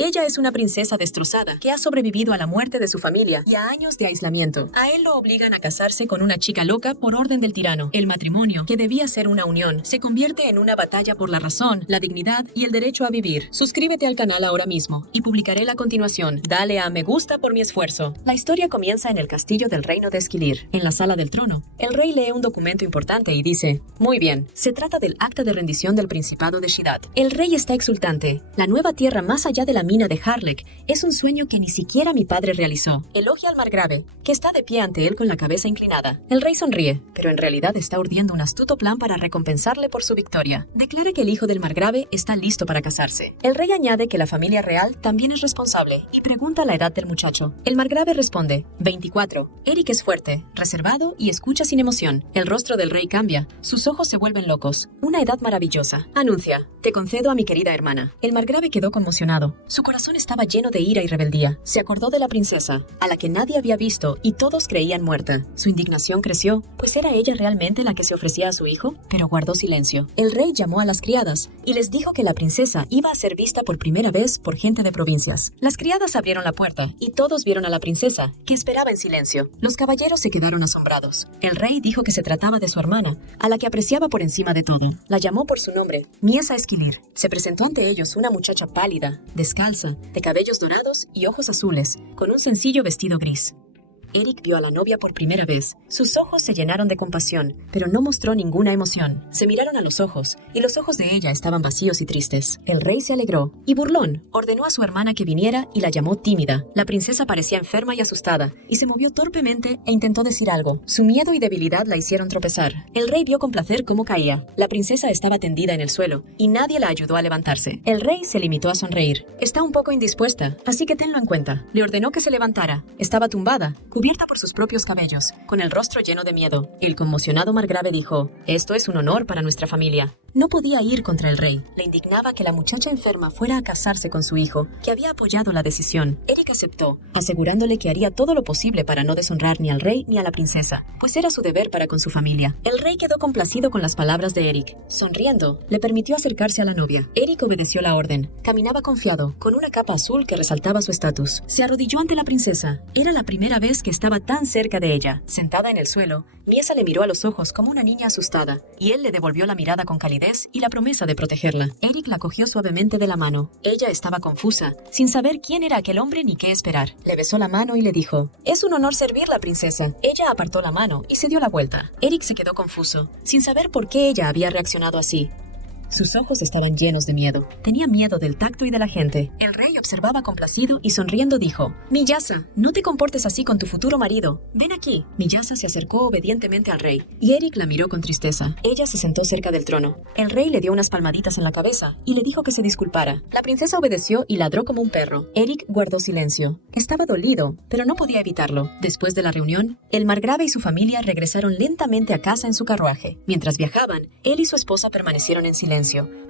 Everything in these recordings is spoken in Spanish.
Ella es una princesa destrozada que ha sobrevivido a la muerte de su familia y a años de aislamiento. A él lo obligan a casarse con una chica loca por orden del tirano. El matrimonio, que debía ser una unión, se convierte en una batalla por la razón, la dignidad y el derecho a vivir. Suscríbete al canal ahora mismo y publicaré la continuación. Dale a me gusta por mi esfuerzo. La historia comienza en el castillo del reino de Esquilir. En la sala del trono, el rey lee un documento importante y dice: muy bien, se trata del acta de rendición del Principado de Shidat. El rey está exultante. La nueva tierra más allá de la mina de Harlech es un sueño que ni siquiera mi padre realizó. Elogia al margrave, que está de pie ante él con la cabeza inclinada. El rey sonríe, pero en realidad está urdiendo un astuto plan para recompensarle por su victoria. Declara que el hijo del margrave está listo para casarse. El rey añade que la familia real también es responsable y pregunta la edad del muchacho. El margrave responde: 24. Eric es fuerte, reservado y escucha sin emoción. El rostro del rey cambia, sus ojos se vuelven locos. Una edad maravillosa. Anuncia: te concedo a mi querida hermana. El margrave quedó conmocionado. Su corazón estaba lleno de ira y rebeldía. Se acordó de la princesa, a la que nadie había visto y todos creían muerta. Su indignación creció, pues ¿era ella realmente la que se ofrecía a su hijo? Pero guardó silencio. El rey llamó a las criadas y les dijo que la princesa iba a ser vista por primera vez por gente de provincias. Las criadas abrieron la puerta y todos vieron a la princesa, que esperaba en silencio. Los caballeros se quedaron asombrados. El rey dijo que se trataba de su hermana, a la que apreciaba por encima de todo. La llamó por su nombre, Miesa Esquilir. Se presentó ante ellos una muchacha pálida, descalza, de cabellos dorados y ojos azules, con un sencillo vestido gris. Eric vio a la novia por primera vez. Sus ojos se llenaron de compasión, pero no mostró ninguna emoción. Se miraron a los ojos, y los ojos de ella estaban vacíos y tristes. El rey se alegró, y burlón, ordenó a su hermana que viniera y la llamó tímida. La princesa parecía enferma y asustada, y se movió torpemente e intentó decir algo. Su miedo y debilidad la hicieron tropezar. El rey vio con placer cómo caía. La princesa estaba tendida en el suelo, y nadie la ayudó a levantarse. El rey se limitó a sonreír. Está un poco indispuesta, así que tenlo en cuenta. Le ordenó que se levantara. Estaba tumbada, cubierta por sus propios cabellos, con el rostro lleno de miedo. El conmocionado margrave dijo: esto es un honor para nuestra familia. No podía ir contra el rey. Le indignaba que la muchacha enferma fuera a casarse con su hijo, que había apoyado la decisión. Eric aceptó, asegurándole que haría todo lo posible para no deshonrar ni al rey ni a la princesa, pues era su deber para con su familia. El rey quedó complacido con las palabras de Eric. Sonriendo, le permitió acercarse a la novia. Eric obedeció la orden. Caminaba confiado, con una capa azul que resaltaba su estatus. Se arrodilló ante la princesa. Era la primera vez que estaba tan cerca de ella. Sentada en el suelo, Miesa le miró a los ojos como una niña asustada, y él le devolvió la mirada con calidez y la promesa de protegerla. Eric la cogió suavemente de la mano. Ella estaba confusa, sin saber quién era aquel hombre ni qué esperar. Le besó la mano y le dijo: es un honor servirla, princesa. Ella apartó la mano y se dio la vuelta. Eric se quedó confuso, sin saber por qué ella había reaccionado así. Sus ojos estaban llenos de miedo. Tenía miedo del tacto y de la gente. El rey observaba complacido y sonriendo dijo: Miyasa, no te comportes así con tu futuro marido. Ven aquí. Miyasa se acercó obedientemente al rey, y Eric la miró con tristeza. Ella se sentó cerca del trono. El rey le dio unas palmaditas en la cabeza y le dijo que se disculpara. La princesa obedeció y ladró como un perro. Eric guardó silencio. Estaba dolido, pero no podía evitarlo. Después de la reunión, el margrave y su familia regresaron lentamente a casa en su carruaje. Mientras viajaban, él y su esposa permanecieron en silencio,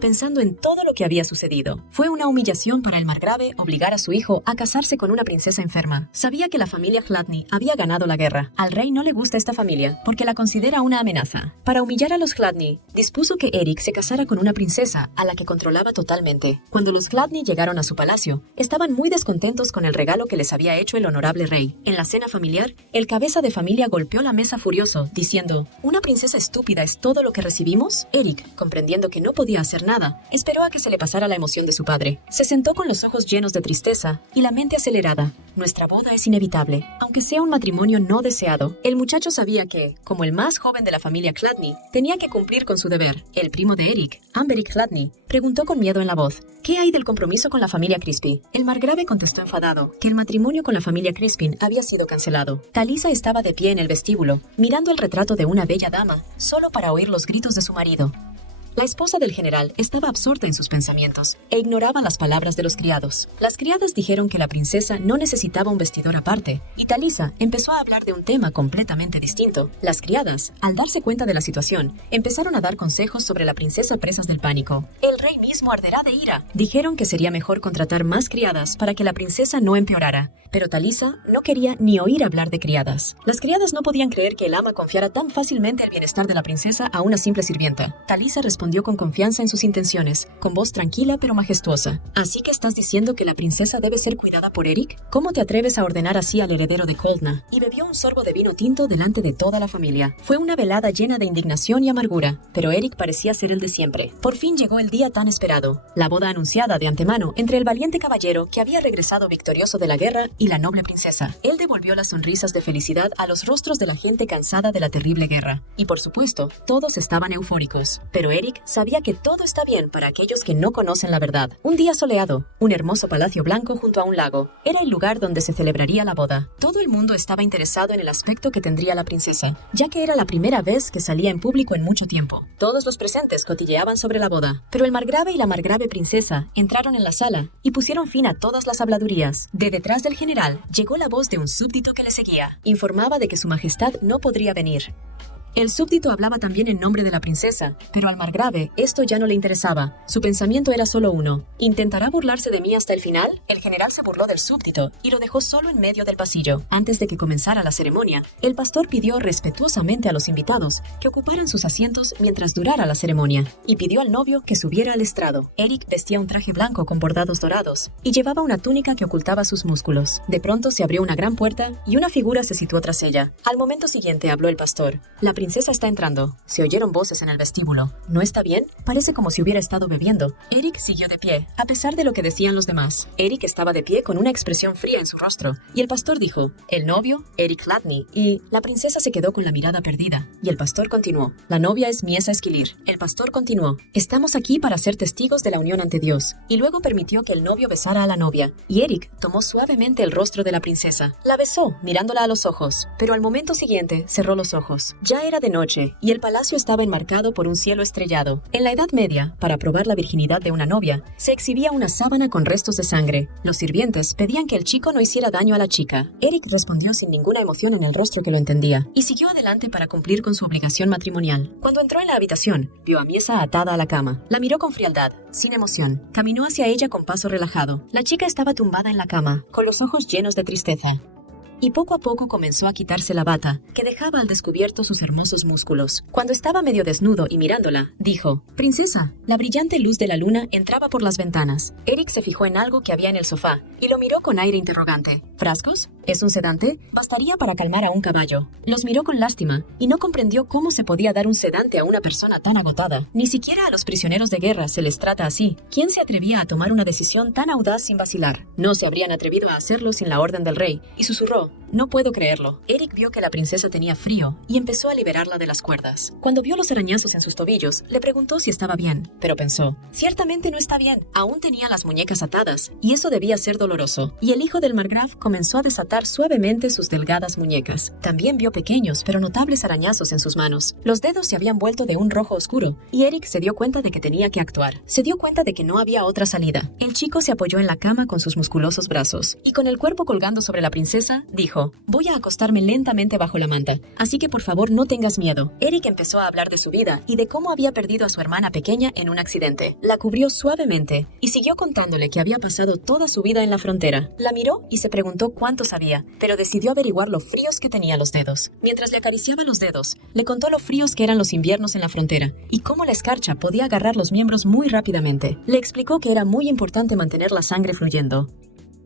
pensando en todo lo que había sucedido. Fue una humillación para el margrave obligar a su hijo a casarse con una princesa enferma. Sabía que la familia Hladni había ganado la guerra. Al rey no le gusta esta familia, porque la considera una amenaza. Para humillar a los Hladni, dispuso que Eric se casara con una princesa a la que controlaba totalmente. Cuando los Hladni llegaron a su palacio, estaban muy descontentos con el regalo que les había hecho el honorable rey. En la cena familiar, el cabeza de familia golpeó la mesa furioso, diciendo: ¿una princesa estúpida es todo lo que recibimos? Eric, comprendiendo que no podía hacer nada, esperó a que se le pasara la emoción de su padre. Se sentó con los ojos llenos de tristeza y la mente acelerada. Nuestra boda es inevitable, aunque sea un matrimonio no deseado. El muchacho sabía que, como el más joven de la familia Hladni, tenía que cumplir con su deber. El primo de Eric, Amberic Hladni, preguntó con miedo en la voz: ¿qué hay del compromiso con la familia Crispy? El margrave contestó enfadado que el matrimonio con la familia Crispin había sido cancelado. Talisa estaba de pie en el vestíbulo, mirando el retrato de una bella dama, solo para oír los gritos de su marido. La esposa del general estaba absorta en sus pensamientos e ignoraba las palabras de los criados. Las criadas dijeron que la princesa no necesitaba un vestidor aparte, y Talisa empezó a hablar de un tema completamente distinto. Las criadas, al darse cuenta de la situación, empezaron a dar consejos sobre la princesa presas del pánico. El rey mismo arderá de ira. Dijeron que sería mejor contratar más criadas para que la princesa no empeorara. Pero Talisa no quería ni oír hablar de criadas. Las criadas no podían creer que el ama confiara tan fácilmente el bienestar de la princesa a una simple sirvienta. Talisa respondió respondió con confianza en sus intenciones, con voz tranquila pero majestuosa. ¿Así que estás diciendo que la princesa debe ser cuidada por Eric? ¿Cómo te atreves a ordenar así al heredero de Coldna? Y bebió un sorbo de vino tinto delante de toda la familia. Fue una velada llena de indignación y amargura, pero Eric parecía ser el de siempre. Por fin llegó el día tan esperado, la boda anunciada de antemano entre el valiente caballero que había regresado victorioso de la guerra y la noble princesa. Él devolvió las sonrisas de felicidad a los rostros de la gente cansada de la terrible guerra. Y por supuesto, todos estaban eufóricos. Pero Eric sabía que todo está bien para aquellos que no conocen la verdad. Un día soleado, un hermoso palacio blanco junto a un lago. Era el lugar donde se celebraría la boda. Todo el mundo estaba interesado en el aspecto que tendría la princesa, ya que era la primera vez que salía en público en mucho tiempo. Todos los presentes cotilleaban sobre la boda, pero el margrave y la margrave princesa entraron en la sala y pusieron fin a todas las habladurías. De detrás del general llegó la voz de un súbdito que le seguía. Informaba de que su majestad no podría venir. El súbdito hablaba también en nombre de la princesa, pero al margrave esto ya no le interesaba. Su pensamiento era solo uno. ¿Intentará burlarse de mí hasta el final? El general se burló del súbdito y lo dejó solo en medio del pasillo. Antes de que comenzara la ceremonia, el pastor pidió respetuosamente a los invitados que ocuparan sus asientos mientras durara la ceremonia, y pidió al novio que subiera al estrado. Eric vestía un traje blanco con bordados dorados y llevaba una túnica que ocultaba sus músculos. De pronto se abrió una gran puerta y una figura se situó tras ella. Al momento siguiente habló el pastor. La princesa está entrando. Se oyeron voces en el vestíbulo. ¿No está bien? Parece como si hubiera estado bebiendo. Eric siguió de pie, a pesar de lo que decían los demás. Eric estaba de pie con una expresión fría en su rostro, y el pastor dijo, el novio, Eric Gladney, y la princesa se quedó con la mirada perdida. Y el pastor continuó, la novia es Miesa Esquilir. El pastor continuó, estamos aquí para ser testigos de la unión ante Dios. Y luego permitió que el novio besara a la novia, y Eric tomó suavemente el rostro de la princesa. La besó, mirándola a los ojos, pero al momento siguiente cerró los ojos. Ya era de noche, y el palacio estaba enmarcado por un cielo estrellado. En la Edad Media, para probar la virginidad de una novia, se exhibía una sábana con restos de sangre. Los sirvientes pedían que el chico no hiciera daño a la chica. Eric respondió sin ninguna emoción en el rostro que lo entendía, y siguió adelante para cumplir con su obligación matrimonial. Cuando entró en la habitación, vio a Miesa atada a la cama. La miró con frialdad, sin emoción. Caminó hacia ella con paso relajado. La chica estaba tumbada en la cama, con los ojos llenos de tristeza. Y poco a poco comenzó a quitarse la bata, que dejaba al descubierto sus hermosos músculos. Cuando estaba medio desnudo y mirándola, dijo, «Princesa». La brillante luz de la luna entraba por las ventanas. Eric se fijó en algo que había en el sofá y lo miró con aire interrogante. ¿Frascos? ¿Es un sedante? Bastaría para calmar a un caballo. Los miró con lástima y no comprendió cómo se podía dar un sedante a una persona tan agotada. Ni siquiera a los prisioneros de guerra se les trata así. ¿Quién se atrevía a tomar una decisión tan audaz sin vacilar? No se habrían atrevido a hacerlo sin la orden del rey, y susurró, «No puedo creerlo». Eric vio que la princesa tenía frío y empezó a liberarla de las cuerdas. Cuando vio los arañazos en sus tobillos, le preguntó si estaba bien, pero pensó, «Ciertamente no está bien». Aún tenía las muñecas atadas, y eso debía ser doloroso. Y el hijo del margrave comenzó a desatar suavemente sus delgadas muñecas. También vio pequeños pero notables arañazos en sus manos. Los dedos se habían vuelto de un rojo oscuro, y Eric se dio cuenta de que tenía que actuar. Se dio cuenta de que no había otra salida. El chico se apoyó en la cama con sus musculosos brazos, y con el cuerpo colgando sobre la princesa, dijo, «Voy a acostarme lentamente bajo la manta, así que por favor no tengas miedo». Eric empezó a hablar de su vida y de cómo había perdido a su hermana pequeña en un accidente. La cubrió suavemente y siguió contándole que había pasado toda su vida en la frontera. La miró y se preguntó cuánto sabía, pero decidió averiguar lo fríos que tenía los dedos. Mientras le acariciaba los dedos, le contó lo fríos que eran los inviernos en la frontera y cómo la escarcha podía agarrar los miembros muy rápidamente. Le explicó que era muy importante mantener la sangre fluyendo.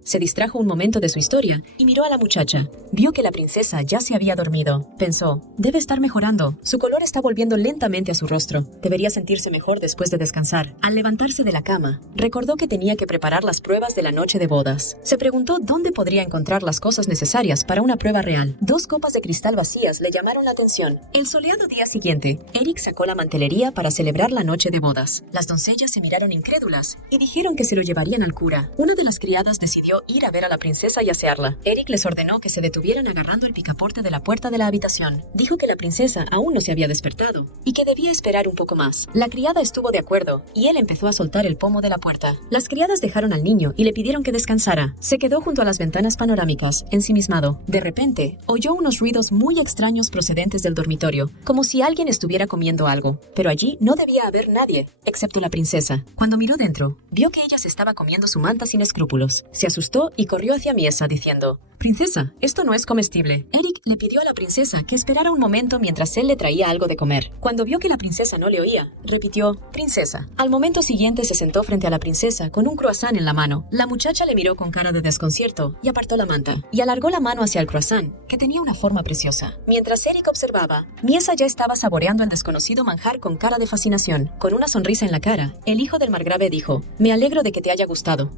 Se distrajo un momento de su historia y miró a la muchacha. Vio que la princesa ya se había dormido. Pensó, debe estar mejorando. Su color está volviendo lentamente a su rostro. Debería sentirse mejor después de descansar. Al levantarse de la cama, recordó que tenía que preparar las pruebas de la noche de bodas. Se preguntó dónde podría encontrar las cosas necesarias para una prueba real. 2 copas de cristal vacías le llamaron la atención. El soleado día siguiente, Eric sacó la mantelería para celebrar la noche de bodas. Las doncellas se miraron incrédulas y dijeron que se lo llevarían al cura. Una de las criadas decidió ir a ver a la princesa y asearla. Eric les ordenó que se detuvieran agarrando el picaporte de la puerta de la habitación. Dijo que la princesa aún no se había despertado y que debía esperar un poco más. La criada estuvo de acuerdo y él empezó a soltar el pomo de la puerta. Las criadas dejaron al niño y le pidieron que descansara. Se quedó junto a las ventanas panorámicas, ensimismado. De repente, oyó unos ruidos muy extraños procedentes del dormitorio, como si alguien estuviera comiendo algo. Pero allí no debía haber nadie, excepto la princesa. Cuando miró dentro, vio que ella se estaba comiendo su manta sin escrúpulos. Se asustó asustó y corrió hacia Miesa diciendo: «Princesa, esto no es comestible». Eric le pidió a la princesa que esperara un momento mientras él le traía algo de comer. Cuando vio que la princesa no le oía, repitió: «Princesa». Al momento siguiente se sentó frente a la princesa con un croissant en la mano. La muchacha le miró con cara de desconcierto y apartó la manta, y alargó la mano hacia el croissant, que tenía una forma preciosa. Mientras Eric observaba, Miesa ya estaba saboreando el desconocido manjar con cara de fascinación. Con una sonrisa en la cara, el hijo del margrave dijo: «Me alegro de que te haya gustado».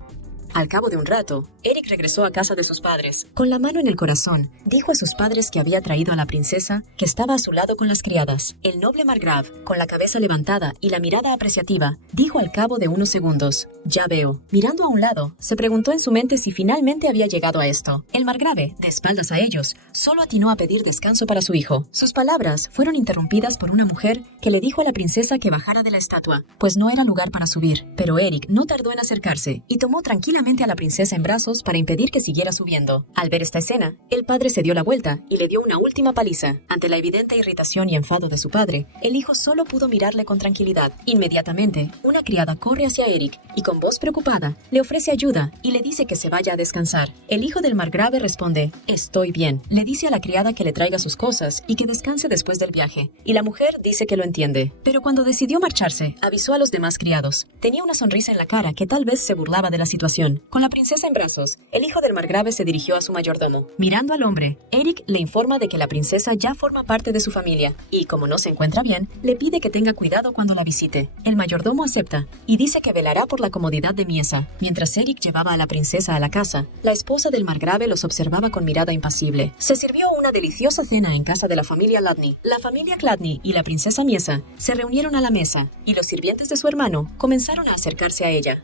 Al cabo de un rato, Eric regresó a casa de sus padres. Con la mano en el corazón, dijo a sus padres que había traído a la princesa, que estaba a su lado con las criadas. El noble margrave, con la cabeza levantada y la mirada apreciativa, dijo al cabo de unos segundos: «Ya veo». Mirando a un lado, se preguntó en su mente si finalmente había llegado a esto. El margrave, de espaldas a ellos, solo atinó a pedir descanso para su hijo. Sus palabras fueron interrumpidas por una mujer que le dijo a la princesa que bajara de la estatua, pues no era lugar para subir. Pero Eric no tardó en acercarse y tomó tranquilamente a la princesa en brazos para impedir que siguiera subiendo. Al ver esta escena, el padre se dio la vuelta y le dio una última paliza. Ante la evidente irritación y enfado de su padre, el hijo solo pudo mirarle con tranquilidad. Inmediatamente, una criada corre hacia Eric y con voz preocupada le ofrece ayuda y le dice que se vaya a descansar. El hijo del margrave responde: «Estoy bien». Le dice a la criada que le traiga sus cosas y que descanse después del viaje, y la mujer dice que lo entiende. Pero cuando decidió marcharse, avisó a los demás criados. Tenía una sonrisa en la cara que tal vez se burlaba de la situación. Con la princesa en brazos, el hijo del margrave se dirigió a su mayordomo. Mirando al hombre, Eric le informa de que la princesa ya forma parte de su familia y, como no se encuentra bien, le pide que tenga cuidado cuando la visite. El mayordomo acepta y dice que velará por la comodidad de Miesa. Mientras Eric llevaba a la princesa a la casa, la esposa del margrave los observaba con mirada impasible. Se sirvió una deliciosa cena en casa de la familia Ladny. La familia Gladny y la princesa Miesa se reunieron a la mesa y los sirvientes de su hermano comenzaron a acercarse a ella.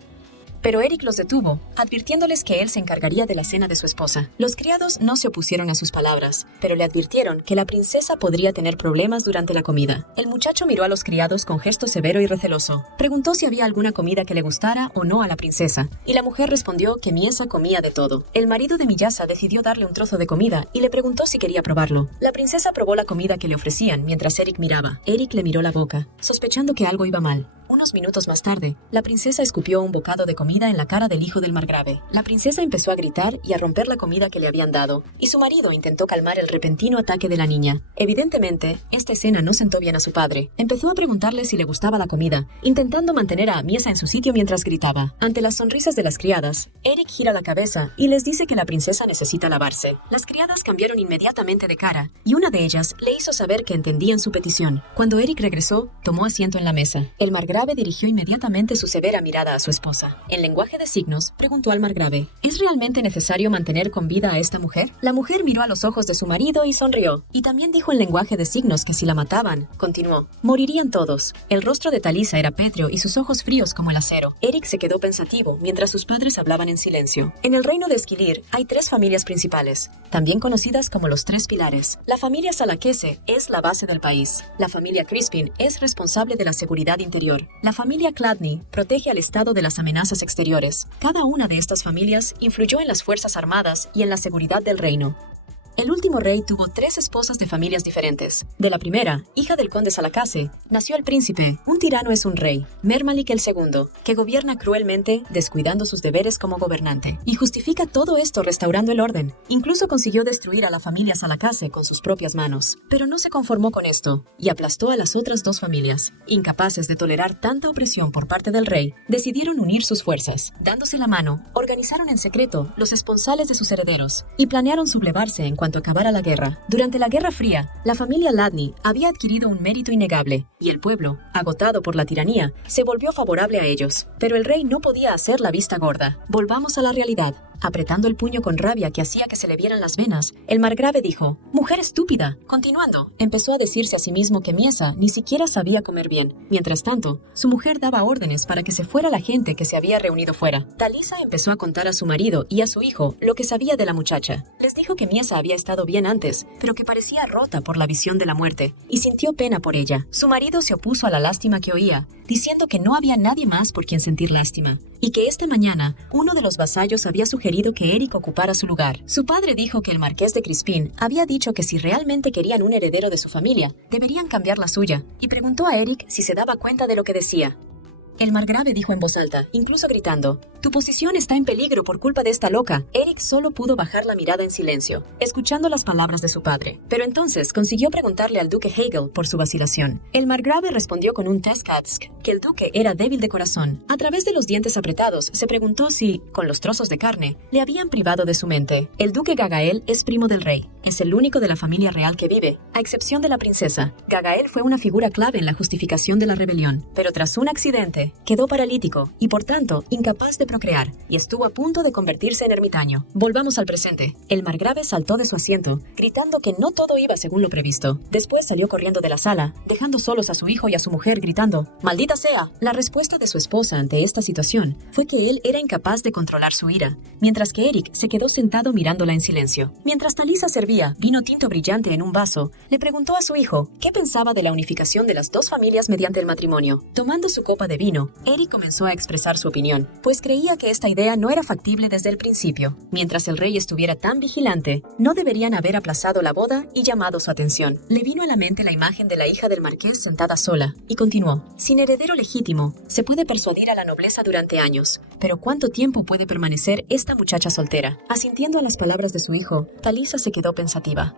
Pero Eric los detuvo, advirtiéndoles que él se encargaría de la cena de su esposa. Los criados no se opusieron a sus palabras, pero le advirtieron que la princesa podría tener problemas durante la comida. El muchacho miró a los criados con gesto severo y receloso. Preguntó si había alguna comida que le gustara o no a la princesa, y la mujer respondió que Miesa comía de todo. El marido de Miyasa decidió darle un trozo de comida y le preguntó si quería probarlo. La princesa probó la comida que le ofrecían mientras Eric miraba. Eric le miró la boca, sospechando que algo iba mal. Unos minutos más tarde, la princesa escupió un bocado de comida en la cara del hijo del margrave. La princesa empezó a gritar y a romper la comida que le habían dado, y su marido intentó calmar el repentino ataque de la niña. Evidentemente, esta escena no sentó bien a su padre. Empezó a preguntarle si le gustaba la comida, intentando mantener a Miesa en su sitio mientras gritaba. Ante las sonrisas de las criadas, Eric gira la cabeza y les dice que la princesa necesita lavarse. Las criadas cambiaron inmediatamente de cara, y una de ellas le hizo saber que entendían su petición. Cuando Eric regresó, tomó asiento en la mesa. El margrave dirigió inmediatamente su severa mirada a su esposa. En lenguaje de signos, preguntó al margrave: ¿Es realmente necesario mantener con vida a esta mujer? La mujer miró a los ojos de su marido y sonrió. Y también dijo en lenguaje de signos que si la mataban, continuó, morirían todos. El rostro de Talisa era pétreo y sus ojos fríos como el acero. Eric se quedó pensativo mientras sus padres hablaban en silencio. En el reino de Esquilir hay 3 familias principales, también conocidas como los 3 pilares. La familia Salaquese es la base del país. La familia Crispin es responsable de la seguridad interior. La familia Gladny protege al Estado de las amenazas exteriores. Cada una de estas familias influyó en las fuerzas armadas y en la seguridad del reino. El último rey tuvo 3 esposas de familias diferentes. De la primera, hija del conde Salacase, nació el príncipe. Un tirano es un rey, Mermalik el segundo, que gobierna cruelmente, descuidando sus deberes como gobernante. Y justifica todo esto restaurando el orden. Incluso consiguió destruir a la familia Salacase con sus propias manos. Pero no se conformó con esto, y aplastó a las otras 2 familias. Incapaces de tolerar tanta opresión por parte del rey, decidieron unir sus fuerzas. Dándose la mano, organizaron en secreto los esponsales de sus herederos, y planearon sublevarse en cuanto acabara la guerra. Durante la Guerra Fría, la familia Ladny había adquirido un mérito innegable, y el pueblo, agotado por la tiranía, se volvió favorable a ellos. Pero el rey no podía hacer la vista gorda. Volvamos a la realidad. Apretando el puño con rabia que hacía que se le vieran las venas, el margrave dijo: «¡Mujer estúpida!». Continuando, empezó a decirse a sí mismo que Miesa ni siquiera sabía comer bien. Mientras tanto, su mujer daba órdenes para que se fuera la gente que se había reunido fuera. Talisa empezó a contar a su marido y a su hijo lo que sabía de la muchacha. Les dijo que Miesa había estado bien antes, pero que parecía rota por la visión de la muerte, y sintió pena por ella. Su marido se opuso a la lástima que oía, diciendo que no había nadie más por quien sentir lástima, y que esta mañana uno de los vasallos había sugerido que Eric ocupara su lugar. Su padre dijo que el marqués de Crispin había dicho que si realmente querían un heredero de su familia, deberían cambiar la suya, y preguntó a Eric si se daba cuenta de lo que decía. El margrave dijo en voz alta, incluso gritando: Tu posición está en peligro por culpa de esta loca. Eric solo pudo bajar la mirada en silencio, escuchando las palabras de su padre. Pero entonces consiguió preguntarle al duque Hegel por su vacilación. El margrave respondió con un teskatsk, que el duque era débil de corazón. A través de los dientes apretados, se preguntó si, con los trozos de carne, le habían privado de su mente. El duque Gagael es primo del rey. Es el único de la familia real que vive, a excepción de la princesa. Gagael fue una figura clave en la justificación de la rebelión, pero tras un accidente, quedó paralítico y por tanto incapaz de procrear, y estuvo a punto de convertirse en ermitaño. Volvamos al presente. El margrave saltó de su asiento, gritando que no todo iba según lo previsto. Después salió corriendo de la sala, dejando solos a su hijo y a su mujer gritando, ¡maldita sea! La respuesta de su esposa ante esta situación fue que él era incapaz de controlar su ira, mientras que Eric se quedó sentado mirándola en silencio. Mientras Talisa servía vino tinto brillante en un vaso, le preguntó a su hijo qué pensaba de la unificación de las dos familias mediante el matrimonio. Tomando su copa de vino, Eric comenzó a expresar su opinión, pues creía que esta idea no era factible desde el principio. Mientras el rey estuviera tan vigilante, no deberían haber aplazado la boda y llamado su atención. Le vino a la mente la imagen de la hija del marqués sentada sola, y continuó, sin heredero legítimo, se puede persuadir a la nobleza durante años, pero ¿cuánto tiempo puede permanecer esta muchacha soltera? Asintiendo a las palabras de su hijo, Talisa se quedó pensativa.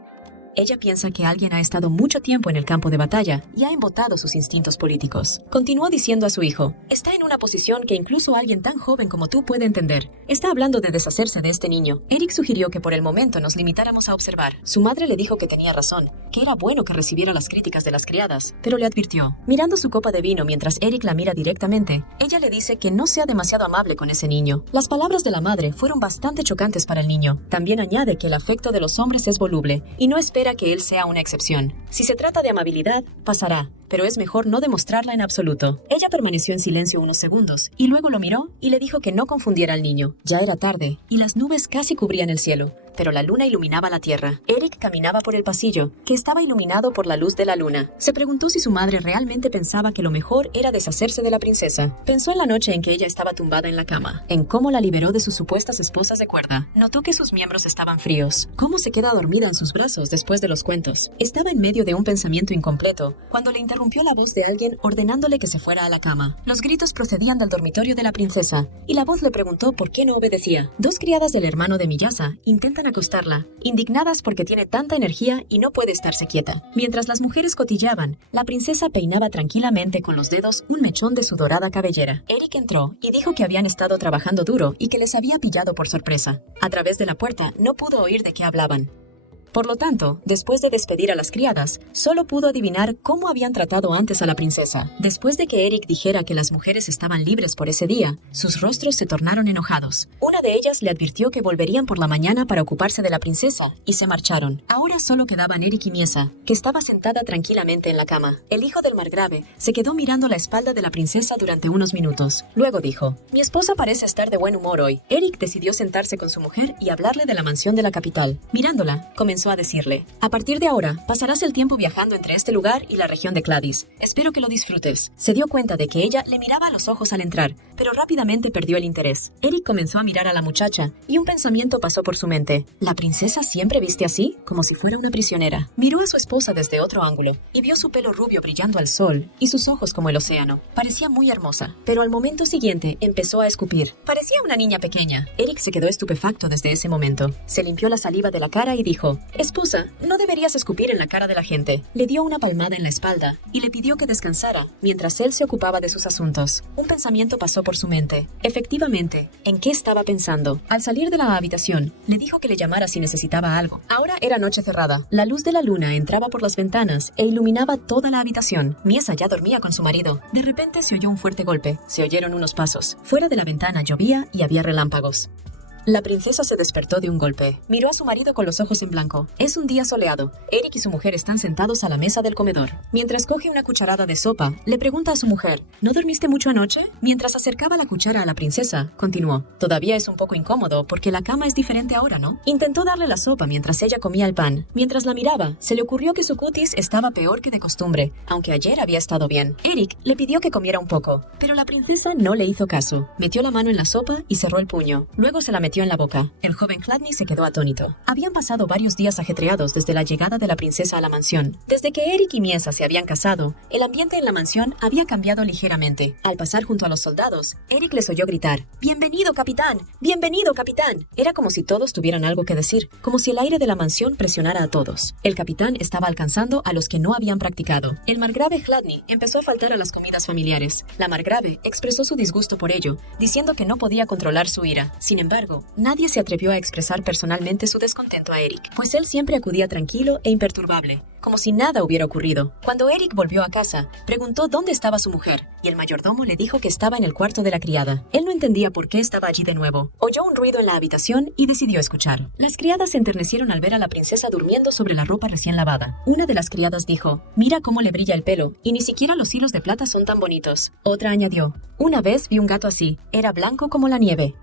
Ella piensa que alguien ha estado mucho tiempo en el campo de batalla y ha embotado sus instintos políticos. Continuó diciendo a su hijo, está en una posición que incluso alguien tan joven como tú puede entender. Está hablando de deshacerse de este niño. Eric sugirió que por el momento nos limitáramos a observar. Su madre le dijo que tenía razón, que era bueno que recibiera las críticas de las criadas, pero le advirtió. Mirando su copa de vino mientras Eric la mira directamente, ella le dice que no sea demasiado amable con ese niño. Las palabras de la madre fueron bastante chocantes para el niño. También añade que el afecto de los hombres es voluble y no espera que él sea una excepción. Si se trata de amabilidad, pasará, pero es mejor no demostrarla en absoluto. Ella permaneció en silencio unos segundos, y luego lo miró y le dijo que no confundiera al niño. Ya era tarde, y las nubes casi cubrían el cielo, pero la luna iluminaba la tierra. Eric caminaba por el pasillo, que estaba iluminado por la luz de la luna. Se preguntó si su madre realmente pensaba que lo mejor era deshacerse de la princesa. Pensó en la noche en que ella estaba tumbada en la cama, en cómo la liberó de sus supuestas esposas de cuerda. Notó que sus miembros estaban fríos. Cómo se queda dormida en sus brazos después de los cuentos. Estaba en medio de un pensamiento incompleto, cuando le interrumpió la voz de alguien ordenándole que se fuera a la cama. Los gritos procedían del dormitorio de la princesa, y la voz le preguntó por qué no obedecía. Dos criadas del hermano de Miyasa intentan acostarla, indignadas porque tiene tanta energía y no puede estarse quieta. Mientras las mujeres cotillaban, la princesa peinaba tranquilamente con los dedos un mechón de su dorada cabellera. Eric entró y dijo que habían estado trabajando duro y que les había pillado por sorpresa. A través de la puerta no pudo oír de qué hablaban. Por lo tanto, después de despedir a las criadas, solo pudo adivinar cómo habían tratado antes a la princesa. Después de que Eric dijera que las mujeres estaban libres por ese día, sus rostros se tornaron enojados. Una de ellas le advirtió que volverían por la mañana para ocuparse de la princesa, y se marcharon. Ahora solo quedaban Eric y Miesa, que estaba sentada tranquilamente en la cama. El hijo del margrave se quedó mirando la espalda de la princesa durante unos minutos. Luego dijo, «Mi esposa parece estar de buen humor hoy». Eric decidió sentarse con su mujer y hablarle de la mansión de la capital. Mirándola, comenzó a decirle, a partir de ahora, pasarás el tiempo viajando entre este lugar y la región de Cladis. Espero que lo disfrutes. Se dio cuenta de que ella le miraba a los ojos al entrar, pero rápidamente perdió el interés. Eric comenzó a mirar a la muchacha, y un pensamiento pasó por su mente. ¿La princesa siempre viste así? Como si fuera una prisionera. Miró a su esposa desde otro ángulo, y vio su pelo rubio brillando al sol, y sus ojos como el océano. Parecía muy hermosa, pero al momento siguiente empezó a escupir. Parecía una niña pequeña. Eric se quedó estupefacto desde ese momento. Se limpió la saliva de la cara y dijo, esposa, no deberías escupir en la cara de la gente. Le dio una palmada en la espalda y le pidió que descansara mientras él se ocupaba de sus asuntos. Un pensamiento pasó por su mente. Efectivamente, ¿en qué estaba pensando? Al salir de la habitación, le dijo que le llamara si necesitaba algo. Ahora era noche cerrada. La luz de la luna entraba por las ventanas e iluminaba toda la habitación. Miesa ya dormía con su marido. De repente se oyó un fuerte golpe. Se oyeron unos pasos. Fuera de la ventana llovía y había relámpagos. La princesa se despertó de un golpe. Miró a su marido con los ojos en blanco. Es un día soleado. Eric y su mujer están sentados a la mesa del comedor. Mientras coge una cucharada de sopa, le pregunta a su mujer, ¿no dormiste mucho anoche? Mientras acercaba la cuchara a la princesa, continuó, todavía es un poco incómodo porque la cama es diferente ahora, ¿no? Intentó darle la sopa mientras ella comía el pan. Mientras la miraba, se le ocurrió que su cutis estaba peor que de costumbre, aunque ayer había estado bien. Eric le pidió que comiera un poco, pero la princesa no le hizo caso. Metió la mano en la sopa y cerró el puño. Luego se la metió metió en la boca. El joven Chladni se quedó atónito. Habían pasado varios días ajetreados desde la llegada de la princesa a la mansión. Desde que Eric y Miesa se habían casado, el ambiente en la mansión había cambiado ligeramente. Al pasar junto a los soldados, Eric les oyó gritar: «¡Bienvenido, capitán! ¡Bienvenido, capitán!». Era como si todos tuvieran algo que decir, como si el aire de la mansión presionara a todos. El capitán estaba alcanzando a los que no habían practicado. El margrave Chladni empezó a faltar a las comidas familiares. La margrave expresó su disgusto por ello, diciendo que no podía controlar su ira. Sin embargo, nadie se atrevió a expresar personalmente su descontento a Eric, pues él siempre acudía tranquilo e imperturbable, como si nada hubiera ocurrido. Cuando Eric volvió a casa, preguntó dónde estaba su mujer, y el mayordomo le dijo que estaba en el cuarto de la criada. Él no entendía por qué estaba allí de nuevo. Oyó un ruido en la habitación y decidió escuchar. Las criadas se enternecieron al ver a la princesa durmiendo sobre la ropa recién lavada. Una de las criadas dijo: «Mira cómo le brilla el pelo, y ni siquiera los hilos de plata son tan bonitos». Otra añadió: «Una vez vi un gato así, era blanco como la nieve».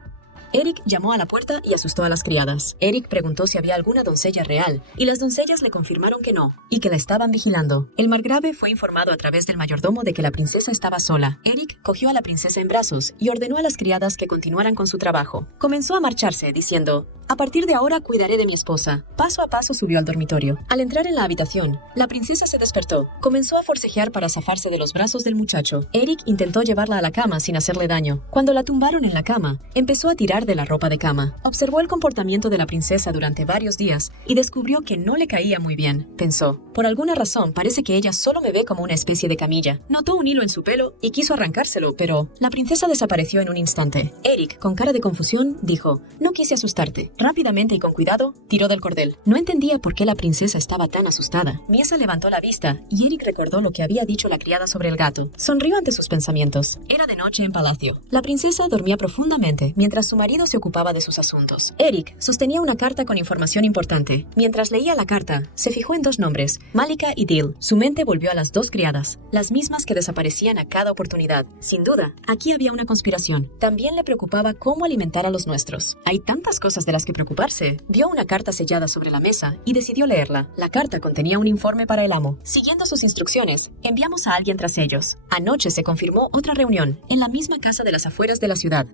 Eric llamó a la puerta y asustó a las criadas. Eric preguntó si había alguna doncella real, y las doncellas le confirmaron que no, y que la estaban vigilando. El margrave fue informado a través del mayordomo de que la princesa estaba sola. Eric cogió a la princesa en brazos y ordenó a las criadas que continuaran con su trabajo. Comenzó a marcharse, diciendo: «A partir de ahora cuidaré de mi esposa». Paso a paso subió al dormitorio. Al entrar en la habitación, la princesa se despertó. Comenzó a forcejear para zafarse de los brazos del muchacho. Eric intentó llevarla a la cama sin hacerle daño. Cuando la tumbaron en la cama, empezó a tirar de la ropa de cama. Observó el comportamiento de la princesa durante varios días y descubrió que no le caía muy bien. Pensó: «Por alguna razón parece que ella solo me ve como una especie de camilla». Notó un hilo en su pelo y quiso arrancárselo, pero la princesa desapareció en un instante. Eric, con cara de confusión, dijo: «No quise asustarte». Rápidamente y con cuidado, tiró del cordel. No entendía por qué la princesa estaba tan asustada. Miesa levantó la vista y Eric recordó lo que había dicho la criada sobre el gato. Sonrió ante sus pensamientos. Era de noche en palacio. La princesa dormía profundamente mientras su marido se ocupaba de sus asuntos. Eric sostenía una carta con información importante. Mientras leía la carta, se fijó en dos nombres: Malika y Dil. Su mente volvió a las dos criadas, las mismas que desaparecían a cada oportunidad. Sin duda, aquí había una conspiración. También le preocupaba cómo alimentar a los nuestros. Hay tantas cosas de las que preocuparse. Vio una carta sellada sobre la mesa y decidió leerla. La carta contenía un informe para el amo. Siguiendo sus instrucciones, enviamos a alguien tras ellos. Anoche se confirmó otra reunión, en la misma casa de las afueras de la ciudad.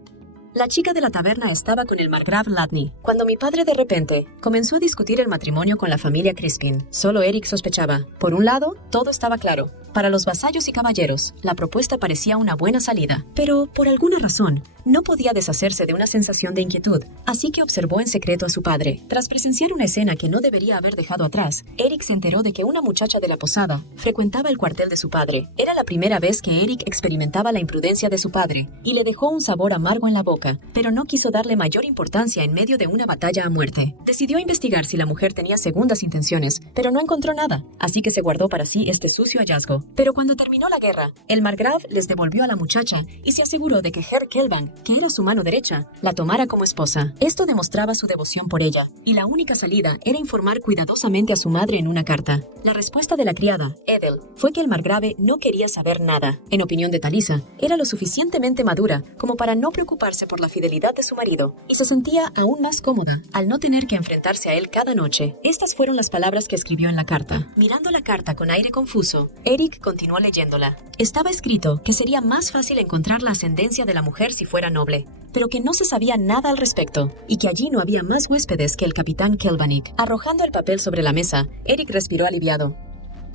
La chica de la taberna estaba con el margrave Chladni, cuando mi padre de repente comenzó a discutir el matrimonio con la familia Crispin. Solo Eric sospechaba. Por un lado, todo estaba claro. Para los vasallos y caballeros, la propuesta parecía una buena salida, pero por alguna razón, no podía deshacerse de una sensación de inquietud, así que observó en secreto a su padre. Tras presenciar una escena que no debería haber dejado atrás, Eric se enteró de que una muchacha de la posada frecuentaba el cuartel de su padre. Era la primera vez que Eric experimentaba la imprudencia de su padre, y le dejó un sabor amargo en la boca, pero no quiso darle mayor importancia en medio de una batalla a muerte. Decidió investigar si la mujer tenía segundas intenciones, pero no encontró nada, así que se guardó para sí este sucio hallazgo. Pero cuando terminó la guerra, el margrave les devolvió a la muchacha y se aseguró de que Herr Kelvang, que era su mano derecha, la tomara como esposa. Esto demostraba su devoción por ella, y la única salida era informar cuidadosamente a su madre en una carta. La respuesta de la criada, Edel, fue que el margrave no quería saber nada. En opinión de Talisa, era lo suficientemente madura como para no preocuparse por la fidelidad de su marido, y se sentía aún más cómoda al no tener que enfrentarse a él cada noche. Estas fueron las palabras que escribió en la carta. Mirando la carta con aire confuso, Eric continuó leyéndola. Estaba escrito que sería más fácil encontrar la ascendencia de la mujer si fuera noble, pero que no se sabía nada al respecto, y que allí no había más huéspedes que el capitán Kelvanik. Arrojando el papel sobre la mesa, Eric respiró aliviado.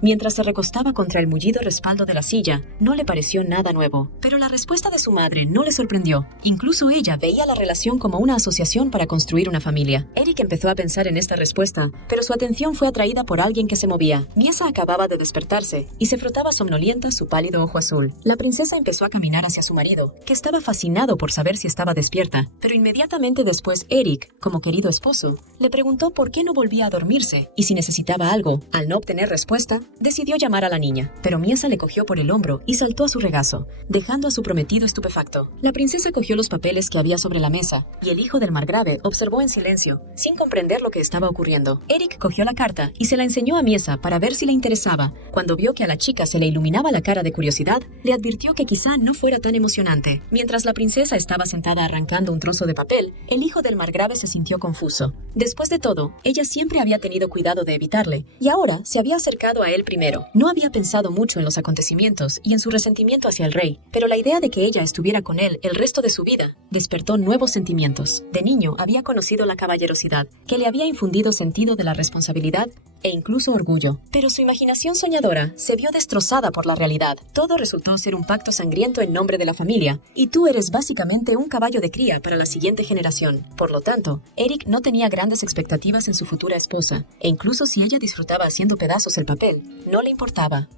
Mientras se recostaba contra el mullido respaldo de la silla, no le pareció nada nuevo. Pero la respuesta de su madre no le sorprendió. Incluso ella veía la relación como una asociación para construir una familia. Eric empezó a pensar en esta respuesta, pero su atención fue atraída por alguien que se movía. Miesa acababa de despertarse y se frotaba somnolienta su pálido ojo azul. La princesa empezó a caminar hacia su marido, que estaba fascinado por saber si estaba despierta. Pero inmediatamente después Eric, como querido esposo, le preguntó por qué no volvía a dormirse y si necesitaba algo. Al no obtener respuesta, decidió llamar a la niña, pero Miesa le cogió por el hombro y saltó a su regazo, dejando a su prometido estupefacto. La princesa cogió los papeles que había sobre la mesa, y el hijo del margrave observó en silencio, sin comprender lo que estaba ocurriendo. Eric cogió la carta y se la enseñó a Miesa para ver si le interesaba. Cuando vio que a la chica se le iluminaba la cara de curiosidad, le advirtió que quizá no fuera tan emocionante. Mientras la princesa estaba sentada arrancando un trozo de papel, el hijo del margrave se sintió confuso. Después de todo, ella siempre había tenido cuidado de evitarle, y ahora se había acercado a él primero. No había pensado mucho en los acontecimientos y en su resentimiento hacia el rey, pero la idea de que ella estuviera con él el resto de su vida despertó nuevos sentimientos. De niño había conocido la caballerosidad, que le había infundido sentido de la responsabilidad e incluso orgullo. Pero su imaginación soñadora se vio destrozada por la realidad. Todo resultó ser un pacto sangriento en nombre de la familia, y tú eres básicamente un caballo de cría para la siguiente generación. Por lo tanto, Eric no tenía grandes expectativas en su futura esposa, e incluso si ella disfrutaba haciendo pedazos el papel, no le importaba.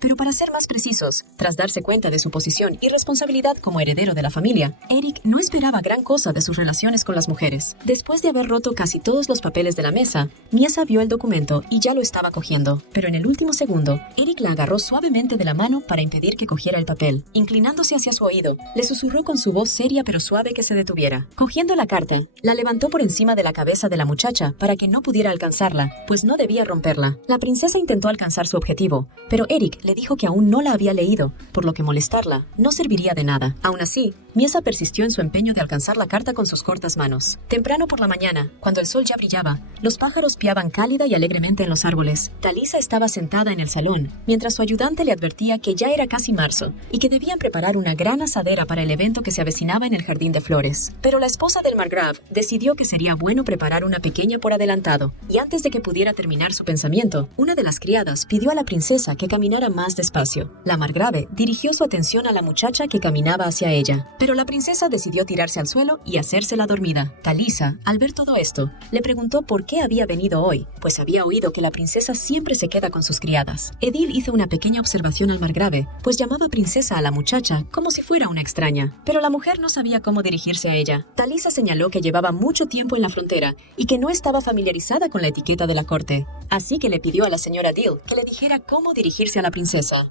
Pero para ser más precisos, tras darse cuenta de su posición y responsabilidad como heredero de la familia, Eric no esperaba gran cosa de sus relaciones con las mujeres. Después de haber roto casi todos los papeles de la mesa, Miesa vio el documento y ya lo estaba cogiendo. Pero en el último segundo, Eric la agarró suavemente de la mano para impedir que cogiera el papel. Inclinándose hacia su oído, le susurró con su voz seria pero suave que se detuviera. Cogiendo la carta, la levantó por encima de la cabeza de la muchacha para que no pudiera alcanzarla, pues no debía romperla. La princesa intentó alcanzar su objetivo, pero Eric le dijo que aún no la había leído, por lo que molestarla no serviría de nada. Aún así, Miesa persistió en su empeño de alcanzar la carta con sus cortas manos. Temprano por la mañana, cuando el sol ya brillaba, los pájaros piaban cálida y alegremente en los árboles. Talisa estaba sentada en el salón, mientras su ayudante le advertía que ya era casi marzo y que debían preparar una gran asadera para el evento que se avecinaba en el jardín de flores. Pero la esposa del margrave decidió que sería bueno preparar una pequeña por adelantado, y antes de que pudiera terminar su pensamiento, una de las criadas pidió a la princesa que caminara más despacio. La margrave dirigió su atención a la muchacha que caminaba hacia ella, pero la princesa decidió tirarse al suelo y hacerse la dormida. Talisa, al ver todo esto, le preguntó por qué había venido hoy, pues había oído que la princesa siempre se queda con sus criadas. Edil hizo una pequeña observación al margrave, pues llamaba princesa a la muchacha como si fuera una extraña, pero la mujer no sabía cómo dirigirse a ella. Talisa señaló que llevaba mucho tiempo en la frontera y que no estaba familiarizada con la etiqueta de la corte, así que le pidió a la señora Dill que le dijera cómo dirigirse a la princesa.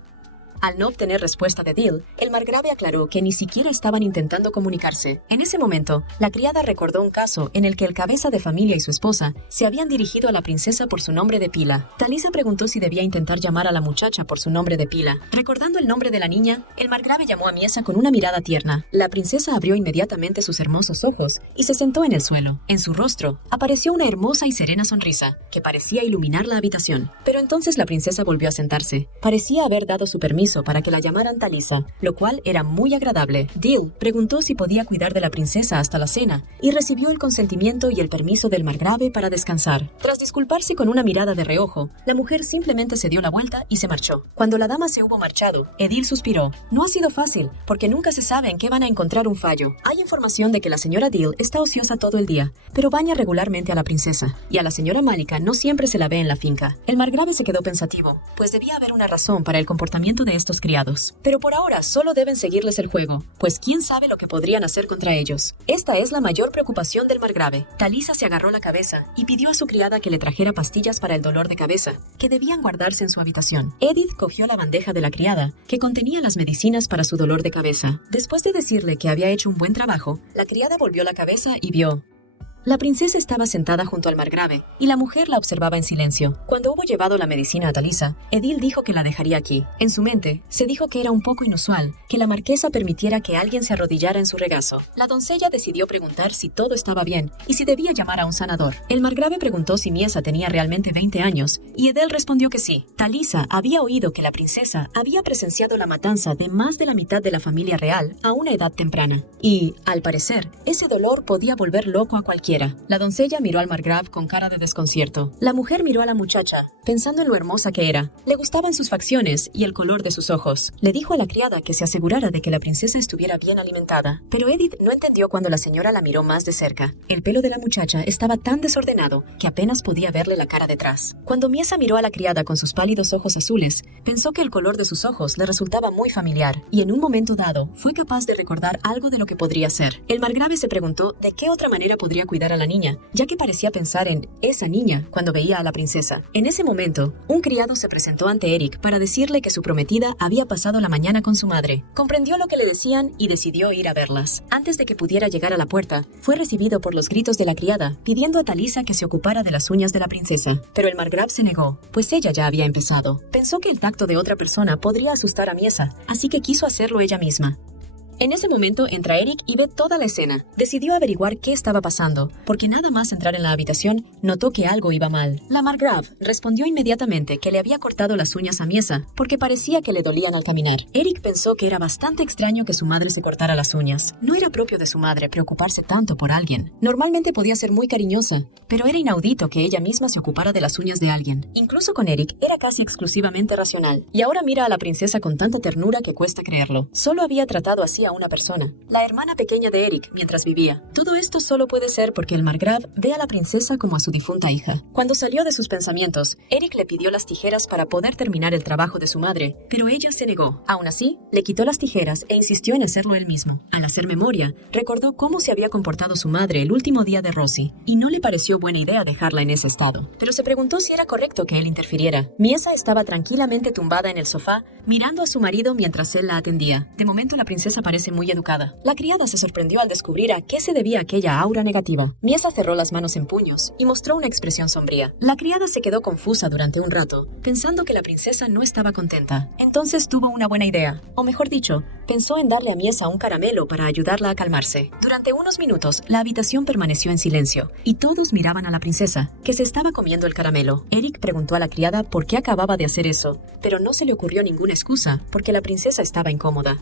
Al no obtener respuesta de Dill, el margrave aclaró que ni siquiera estaban intentando comunicarse. En ese momento, la criada recordó un caso en el que el cabeza de familia y su esposa se habían dirigido a la princesa por su nombre de pila. Talisa preguntó si debía intentar llamar a la muchacha por su nombre de pila. Recordando el nombre de la niña, el margrave llamó a Miesa con una mirada tierna. La princesa abrió inmediatamente sus hermosos ojos y se sentó en el suelo. En su rostro apareció una hermosa y serena sonrisa que parecía iluminar la habitación. Pero entonces la princesa volvió a sentarse. Parecía haber dado su permiso para que la llamaran Talisa, lo cual era muy agradable. Dill preguntó si podía cuidar de la princesa hasta la cena y recibió el consentimiento y el permiso del margrave para descansar. Tras disculparse con una mirada de reojo, la mujer simplemente se dio la vuelta y se marchó. Cuando la dama se hubo marchado, Edil suspiró. No ha sido fácil, porque nunca se sabe en qué van a encontrar un fallo. Hay información de que la señora Dill está ociosa todo el día, pero baña regularmente a la princesa, y a la señora Malika no siempre se la ve en la finca. El margrave se quedó pensativo, pues debía haber una razón para el comportamiento de estos criados. Pero por ahora solo deben seguirles el juego, pues quién sabe lo que podrían hacer contra ellos. Esta es la mayor preocupación del margrave. Talisa se agarró la cabeza y pidió a su criada que le trajera pastillas para el dolor de cabeza, que debían guardarse en su habitación. Edith cogió la bandeja de la criada, que contenía las medicinas para su dolor de cabeza. Después de decirle que había hecho un buen trabajo, la criada volvió la cabeza y vio. La princesa estaba sentada junto al margrave, y la mujer la observaba en silencio. Cuando hubo llevado la medicina a Talisa, Edil dijo que la dejaría aquí. En su mente, se dijo que era un poco inusual que la marquesa permitiera que alguien se arrodillara en su regazo. La doncella decidió preguntar si todo estaba bien y si debía llamar a un sanador. El margrave preguntó si Miesa tenía realmente 20 años, y Edel respondió que sí. Talisa había oído que la princesa había presenciado la matanza de más de la mitad de la familia real a una edad temprana, y, al parecer, ese dolor podía volver loco a cualquiera. La doncella miró al margrave con cara de desconcierto. La mujer miró a la muchacha, pensando en lo hermosa que era. Le gustaban sus facciones y el color de sus ojos. Le dijo a la criada que se asegurara de que la princesa estuviera bien alimentada. Pero Edith no entendió cuando la señora la miró más de cerca. El pelo de la muchacha estaba tan desordenado que apenas podía verle la cara detrás. Cuando Miesa miró a la criada con sus pálidos ojos azules, pensó que el color de sus ojos le resultaba muy familiar, y en un momento dado fue capaz de recordar algo de lo que podría ser. El margrave se preguntó de qué otra manera podría cuidar a la niña, ya que parecía pensar en esa niña cuando veía a la princesa. En ese momento, un criado se presentó ante Eric para decirle que su prometida había pasado la mañana con su madre. Comprendió lo que le decían y decidió ir a verlas. Antes de que pudiera llegar a la puerta, fue recibido por los gritos de la criada, pidiendo a Talisa que se ocupara de las uñas de la princesa. Pero el margrave se negó, pues ella ya había empezado. Pensó que el tacto de otra persona podría asustar a Miesa, así que quiso hacerlo ella misma. En ese momento entra Eric y ve toda la escena. Decidió averiguar qué estaba pasando, porque nada más entrar en la habitación, notó que algo iba mal. La Margrave respondió inmediatamente que le había cortado las uñas a Miesa, porque parecía que le dolían al caminar. Eric pensó que era bastante extraño que su madre se cortara las uñas. No era propio de su madre preocuparse tanto por alguien. Normalmente podía ser muy cariñosa, pero era inaudito que ella misma se ocupara de las uñas de alguien. Incluso con Eric era casi exclusivamente racional, y ahora mira a la princesa con tanta ternura que cuesta creerlo. Solo había tratado así a una persona, la hermana pequeña de Eric, mientras vivía. Todo esto solo puede ser porque el Margrave ve a la princesa como a su difunta hija. Cuando salió de sus pensamientos, Eric le pidió las tijeras para poder terminar el trabajo de su madre, pero ella se negó. Aún así, le quitó las tijeras e insistió en hacerlo él mismo. Al hacer memoria, recordó cómo se había comportado su madre el último día de Rosie, y no le pareció buena idea dejarla en ese estado. Pero se preguntó si era correcto que él interfiriera. Miesa estaba tranquilamente tumbada en el sofá, mirando a su marido mientras él la atendía. De momento la princesa parece muy educada. La criada se sorprendió al descubrir a qué se debía aquella aura negativa. Miesa cerró las manos en puños y mostró una expresión sombría. La criada se quedó confusa durante un rato, pensando que la princesa no estaba contenta. Entonces tuvo una buena idea, o mejor dicho, pensó en darle a Miesa un caramelo para ayudarla a calmarse. Durante unos minutos, la habitación permaneció en silencio, y todos miraban a la princesa, que se estaba comiendo el caramelo. Eric preguntó a la criada por qué acababa de hacer eso, pero no se le ocurrió ninguna excusa, porque la princesa estaba incómoda.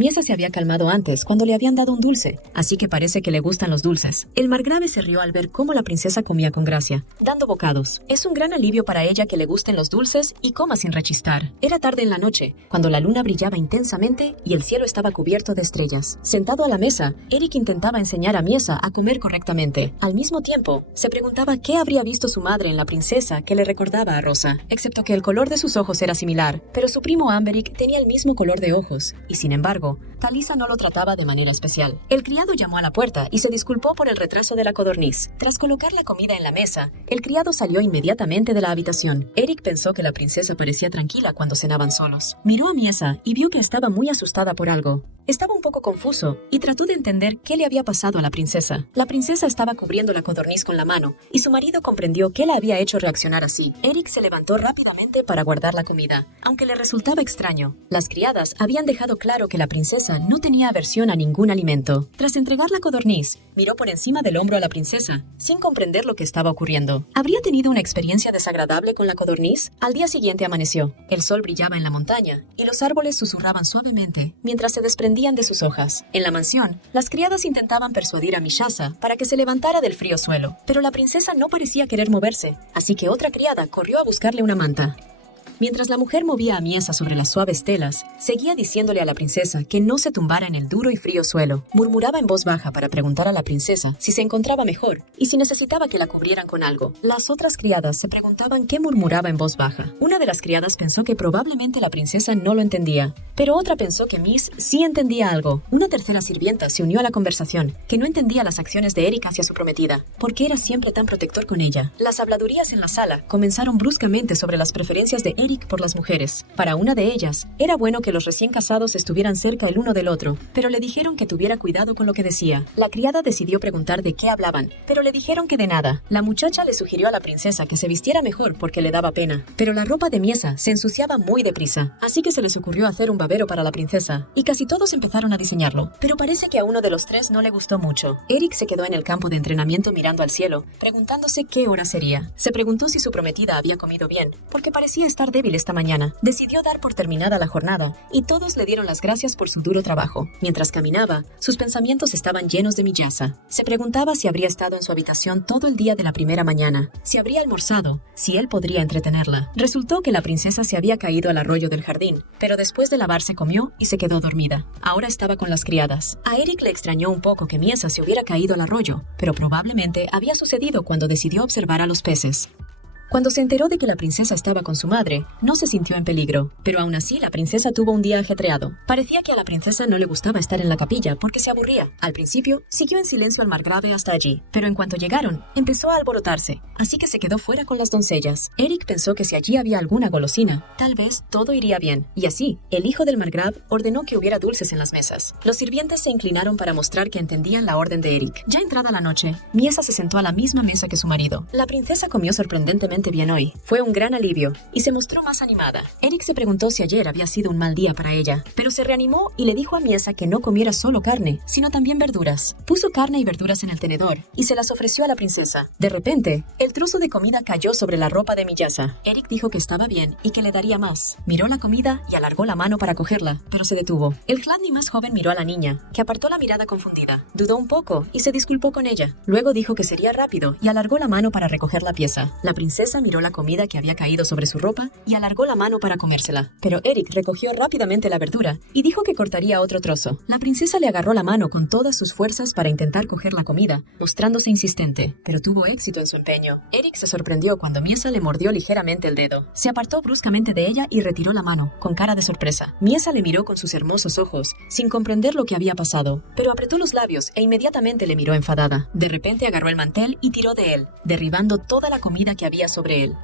Miesa se había calmado antes, cuando le habían dado un dulce, así que parece que le gustan los dulces. El Margrave se rió al ver cómo la princesa comía con gracia, dando bocados. Es un gran alivio para ella que le gusten los dulces y coma sin rechistar. Era tarde en la noche, cuando la luna brillaba intensamente y el cielo estaba cubierto de estrellas. Sentado a la mesa, Eric intentaba enseñar a Miesa a comer correctamente. Al mismo tiempo, se preguntaba qué habría visto su madre en la princesa que le recordaba a Rosa, excepto que el color de sus ojos era similar, pero su primo Amberic tenía el mismo color de ojos, y sin embargo, Talisa no lo trataba de manera especial. El criado llamó a la puerta y se disculpó por el retraso de la codorniz. Tras colocar la comida en la mesa, el criado salió inmediatamente de la habitación. Eric pensó que la princesa parecía tranquila cuando cenaban solos. Miró a Miesa y vio que estaba muy asustada por algo. Estaba un poco confuso y trató de entender qué le había pasado a la princesa. La princesa estaba cubriendo la codorniz con la mano y su marido comprendió qué la había hecho reaccionar así. Eric se levantó rápidamente para guardar la comida, aunque le resultaba extraño. Las criadas habían dejado claro que la princesa no tenía aversión a ningún alimento. Tras entregar la codorniz, miró por encima del hombro a la princesa, sin comprender lo que estaba ocurriendo. ¿Habría tenido una experiencia desagradable con la codorniz? Al día siguiente amaneció. El sol brillaba en la montaña y los árboles susurraban suavemente mientras se desprendían de sus hojas. En la mansión, las criadas intentaban persuadir a Mishasa para que se levantara del frío suelo, pero la princesa no parecía querer moverse, así que otra criada corrió a buscarle una manta. Mientras la mujer movía a Miesa sobre las suaves telas, seguía diciéndole a la princesa que no se tumbara en el duro y frío suelo. Murmuraba en voz baja para preguntar a la princesa si se encontraba mejor y si necesitaba que la cubrieran con algo. Las otras criadas se preguntaban qué murmuraba en voz baja. Una de las criadas pensó que probablemente la princesa no lo entendía, pero otra pensó que Miss sí entendía algo. Una tercera sirvienta se unió a la conversación, que no entendía las acciones de Eric hacia su prometida, porque era siempre tan protector con ella. Las habladurías en la sala comenzaron bruscamente sobre las preferencias de Eric por las mujeres. Para una de ellas, era bueno que los recién casados estuvieran cerca el uno del otro, pero le dijeron que tuviera cuidado con lo que decía. La criada decidió preguntar de qué hablaban, pero le dijeron que de nada. La muchacha le sugirió a la princesa que se vistiera mejor porque le daba pena, pero la ropa de Miesa se ensuciaba muy deprisa, así que se les ocurrió hacer un babero para la princesa, y casi todos empezaron a diseñarlo, pero parece que a uno de los tres no le gustó mucho. Eric se quedó en el campo de entrenamiento mirando al cielo, preguntándose qué hora sería. Se preguntó si su prometida había comido bien, porque parecía estar débil esta mañana. Decidió dar por terminada la jornada, y todos le dieron las gracias por su duro trabajo. Mientras caminaba, sus pensamientos estaban llenos de Miyasa. Se preguntaba si habría estado en su habitación todo el día de la primera mañana, si habría almorzado, si él podría entretenerla. Resultó que la princesa se había caído al arroyo del jardín, pero después de lavarse comió y se quedó dormida. Ahora estaba con las criadas. A Eric le extrañó un poco que Miyasa se hubiera caído al arroyo, pero probablemente había sucedido cuando decidió observar a los peces. Cuando se enteró de que la princesa estaba con su madre, no se sintió en peligro, pero aún así la princesa tuvo un día ajetreado. Parecía que a la princesa no le gustaba estar en la capilla porque se aburría. Al principio, siguió en silencio al margrave hasta allí, pero en cuanto llegaron, empezó a alborotarse, así que se quedó fuera con las doncellas. Eric pensó que si allí había alguna golosina, tal vez todo iría bien, y así, el hijo del margrave ordenó que hubiera dulces en las mesas. Los sirvientes se inclinaron para mostrar que entendían la orden de Eric. Ya entrada la noche, Miesa se sentó a la misma mesa que su marido. La princesa comió sorprendentemente increíblemente bien hoy. Fue un gran alivio y se mostró más animada. Eric se preguntó si ayer había sido un mal día para ella, pero se reanimó y le dijo a Miesa que no comiera solo carne, sino también verduras. Puso carne y verduras en el tenedor y se las ofreció a la princesa. De repente, el trozo de comida cayó sobre la ropa de Miyasa. Eric dijo que estaba bien y que le daría más. Miró la comida y alargó la mano para cogerla, pero se detuvo. El Hladni más joven miró a la niña, que apartó la mirada confundida. Dudó un poco y se disculpó con ella. Luego dijo que sería rápido y alargó la mano para recoger la pieza. La princesa miró la comida que había caído sobre su ropa y alargó la mano para comérsela. Pero Eric recogió rápidamente la verdura y dijo que cortaría otro trozo. La princesa le agarró la mano con todas sus fuerzas para intentar coger la comida, mostrándose insistente, pero tuvo éxito en su empeño. Eric se sorprendió cuando Miesa le mordió ligeramente el dedo. Se apartó bruscamente de ella y retiró la mano, con cara de sorpresa. Miesa le miró con sus hermosos ojos, sin comprender lo que había pasado, pero apretó los labios e inmediatamente le miró enfadada. De repente agarró el mantel y tiró de él, derribando toda la comida que había sobre él.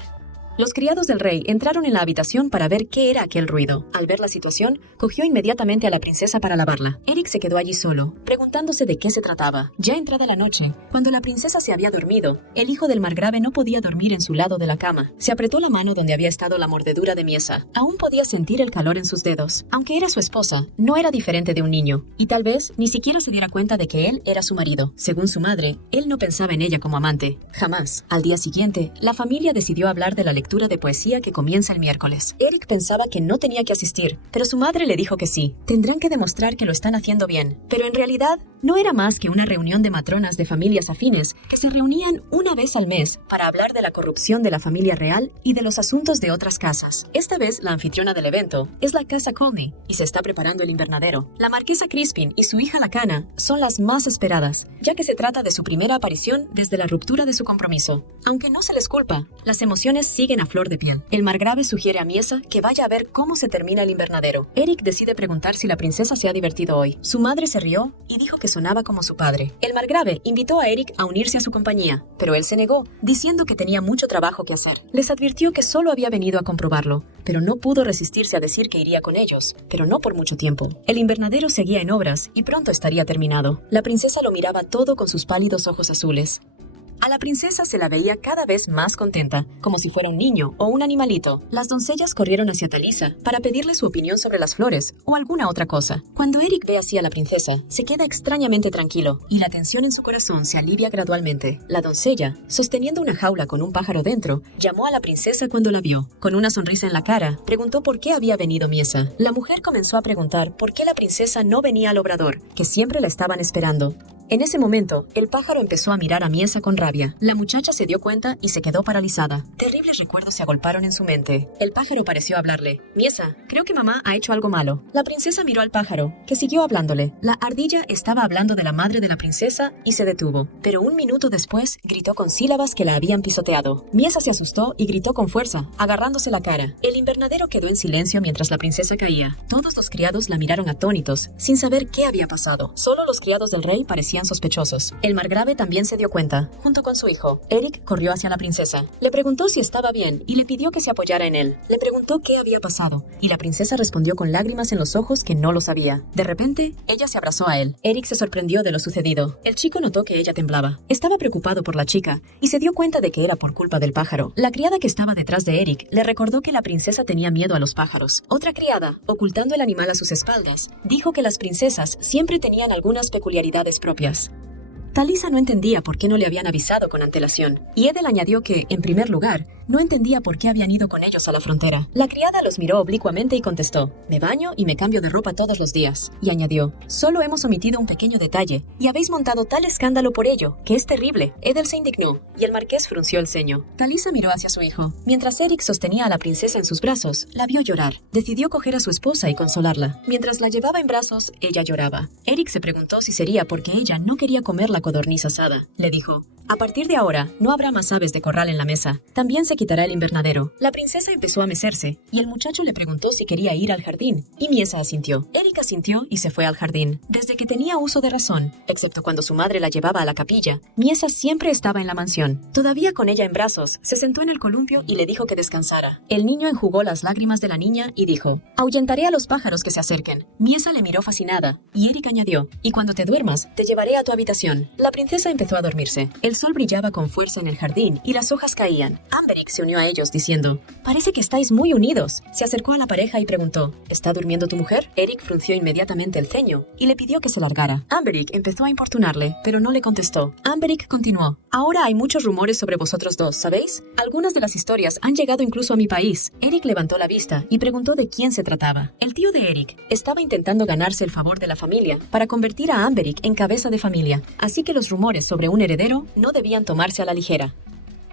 Los criados del rey entraron en la habitación para ver qué era aquel ruido. Al ver la situación, cogió inmediatamente a la princesa para lavarla. Eric se quedó allí solo, preguntándose de qué se trataba. Ya entrada la noche, cuando la princesa se había dormido, el hijo del margrave no podía dormir en su lado de la cama. Se apretó la mano donde había estado la mordedura de Miesa. Aún podía sentir el calor en sus dedos. Aunque era su esposa, no era diferente de un niño, y tal vez ni siquiera se diera cuenta de que él era su marido. Según su madre, él no pensaba en ella como amante. Jamás. Al día siguiente, la familia decidió hablar de la lectura de poesía que comienza el miércoles. Eric pensaba que no tenía que asistir, pero su madre le dijo que sí. Tendrán que demostrar que lo están haciendo bien. Pero en realidad, no era más que una reunión de matronas de familias afines que se reunían una vez al mes para hablar de la corrupción de la familia real y de los asuntos de otras casas. Esta vez, la anfitriona del evento es la casa Colney y se está preparando el invernadero. La marquesa Crispin y su hija Lacana son las más esperadas, ya que se trata de su primera aparición desde la ruptura de su compromiso. Aunque no se les culpa, las emociones siguen a flor de piel. El margrave sugiere a Miesa que vaya a ver cómo se termina el invernadero. Eric decide preguntar si la princesa se ha divertido hoy. Su madre se rió y dijo que sonaba como su padre. El margrave invitó a Eric a unirse a su compañía, pero él se negó, diciendo que tenía mucho trabajo que hacer. Les advirtió que solo había venido a comprobarlo, pero no pudo resistirse a decir que iría con ellos, pero no por mucho tiempo. El invernadero seguía en obras y pronto estaría terminado. La princesa lo miraba todo con sus pálidos ojos azules. A la princesa se la veía cada vez más contenta, como si fuera un niño o un animalito. Las doncellas corrieron hacia Talisa para pedirle su opinión sobre las flores o alguna otra cosa. Cuando Eric ve así a la princesa, se queda extrañamente tranquilo y la tensión en su corazón se alivia gradualmente. La doncella, sosteniendo una jaula con un pájaro dentro, llamó a la princesa cuando la vio. Con una sonrisa en la cara, preguntó por qué había venido Miesa. La mujer comenzó a preguntar por qué la princesa no venía al obrador, que siempre la estaban esperando. En ese momento, el pájaro empezó a mirar a Miesa con rabia. La muchacha se dio cuenta y se quedó paralizada. Terribles recuerdos se agolparon en su mente. El pájaro pareció hablarle. Miesa, creo que mamá ha hecho algo malo. La princesa miró al pájaro, que siguió hablándole. La ardilla estaba hablando de la madre de la princesa y se detuvo. Pero un minuto después, gritó con sílabas que la habían pisoteado. Miesa se asustó y gritó con fuerza, agarrándose la cara. El invernadero quedó en silencio mientras la princesa caía. Todos los criados la miraron atónitos, sin saber qué había pasado. Solo los criados del rey parecían sospechosos. El margrave también se dio cuenta, junto con su hijo. Eric corrió hacia la princesa. Le preguntó si estaba bien y le pidió que se apoyara en él. Le preguntó qué había pasado, y la princesa respondió con lágrimas en los ojos que no lo sabía. De repente, ella se abrazó a él. Eric se sorprendió de lo sucedido. El chico notó que ella temblaba. Estaba preocupado por la chica, y se dio cuenta de que era por culpa del pájaro. La criada que estaba detrás de Eric le recordó que la princesa tenía miedo a los pájaros. Otra criada, ocultando el animal a sus espaldas, dijo que las princesas siempre tenían algunas peculiaridades propias. Talisa no entendía por qué no le habían avisado con antelación, y Edel añadió que, en primer lugar, no entendía por qué habían ido con ellos a la frontera. La criada los miró oblicuamente y contestó: me baño y me cambio de ropa todos los días. Y añadió: solo hemos omitido un pequeño detalle, y habéis montado tal escándalo por ello, que es terrible. Edel se indignó, y el marqués frunció el ceño. Talisa miró hacia su hijo. Mientras Eric sostenía a la princesa en sus brazos, la vio llorar. Decidió coger a su esposa y consolarla. Mientras la llevaba en brazos, ella lloraba. Eric se preguntó si sería porque ella no quería comer la codorniz asada. Le dijo: a partir de ahora, no habrá más aves de corral en la mesa. También se quitará el invernadero. La princesa empezó a mecerse, y el muchacho le preguntó si quería ir al jardín, y Miesa asintió. Eric asintió y se fue al jardín. Desde que tenía uso de razón, excepto cuando su madre la llevaba a la capilla, Miesa siempre estaba en la mansión. Todavía con ella en brazos, se sentó en el columpio y le dijo que descansara. El niño enjugó las lágrimas de la niña y dijo: ahuyentaré a los pájaros que se acerquen. Miesa le miró fascinada, y Eric añadió: y cuando te duermas, te llevaré a tu habitación. La princesa empezó a dormirse. El sol brillaba con fuerza en el jardín y las hojas caían. Amberic Eric se unió a ellos diciendo, «Parece que estáis muy unidos». Se acercó a la pareja y preguntó, «¿Está durmiendo tu mujer?». Eric frunció inmediatamente el ceño y le pidió que se largara. Amberic empezó a importunarle, pero no le contestó. Amberic continuó, «Ahora hay muchos rumores sobre vosotros dos, ¿sabéis? Algunas de las historias han llegado incluso a mi país». Eric levantó la vista y preguntó de quién se trataba. El tío de Eric estaba intentando ganarse el favor de la familia para convertir a Amberic en cabeza de familia, así que los rumores sobre un heredero no debían tomarse a la ligera.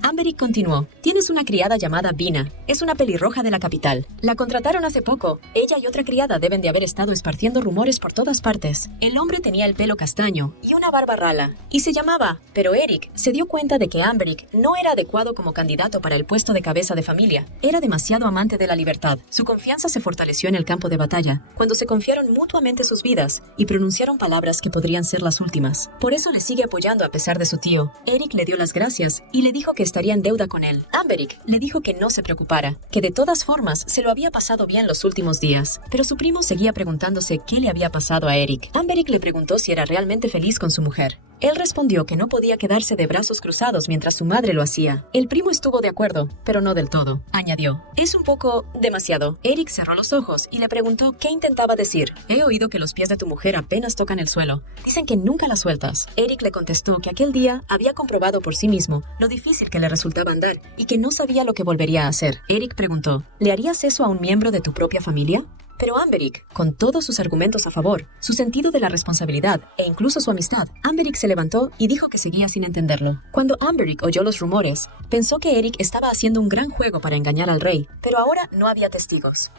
Amberic continuó, «Tienes una criada llamada Vina. Es una pelirroja de la capital. La contrataron hace poco. Ella y otra criada deben de haber estado esparciendo rumores por todas partes. El hombre tenía el pelo castaño y una barba rala. Y se llamaba...». Pero Eric se dio cuenta de que Amberic no era adecuado como candidato para el puesto de cabeza de familia. Era demasiado amante de la libertad. Su confianza se fortaleció en el campo de batalla, cuando se confiaron mutuamente sus vidas y pronunciaron palabras que podrían ser las últimas. Por eso le sigue apoyando a pesar de su tío. Eric le dio las gracias y le dijo que estaría en deuda con él. Amberic le dijo que no se preocupara, que de todas formas se lo había pasado bien los últimos días, pero su primo seguía preguntándose qué le había pasado a Eric. Amberic le preguntó si era realmente feliz con su mujer. Él respondió que no podía quedarse de brazos cruzados mientras su madre lo hacía. El primo estuvo de acuerdo, pero no del todo. Añadió, «Es un poco demasiado». Eric cerró los ojos y le preguntó qué intentaba decir. «He oído que los pies de tu mujer apenas tocan el suelo. Dicen que nunca la sueltas». Eric le contestó que aquel día había comprobado por sí mismo lo difícil que le resultaba andar y que no sabía lo que volvería a hacer. Eric preguntó, «¿Le harías eso a un miembro de tu propia familia?». Pero Amberic, con todos sus argumentos a favor, su sentido de la responsabilidad e incluso su amistad, Amberic se levantó y dijo que seguía sin entenderlo. Cuando Amberic oyó los rumores, pensó que Eric estaba haciendo un gran juego para engañar al rey, pero ahora no había testigos.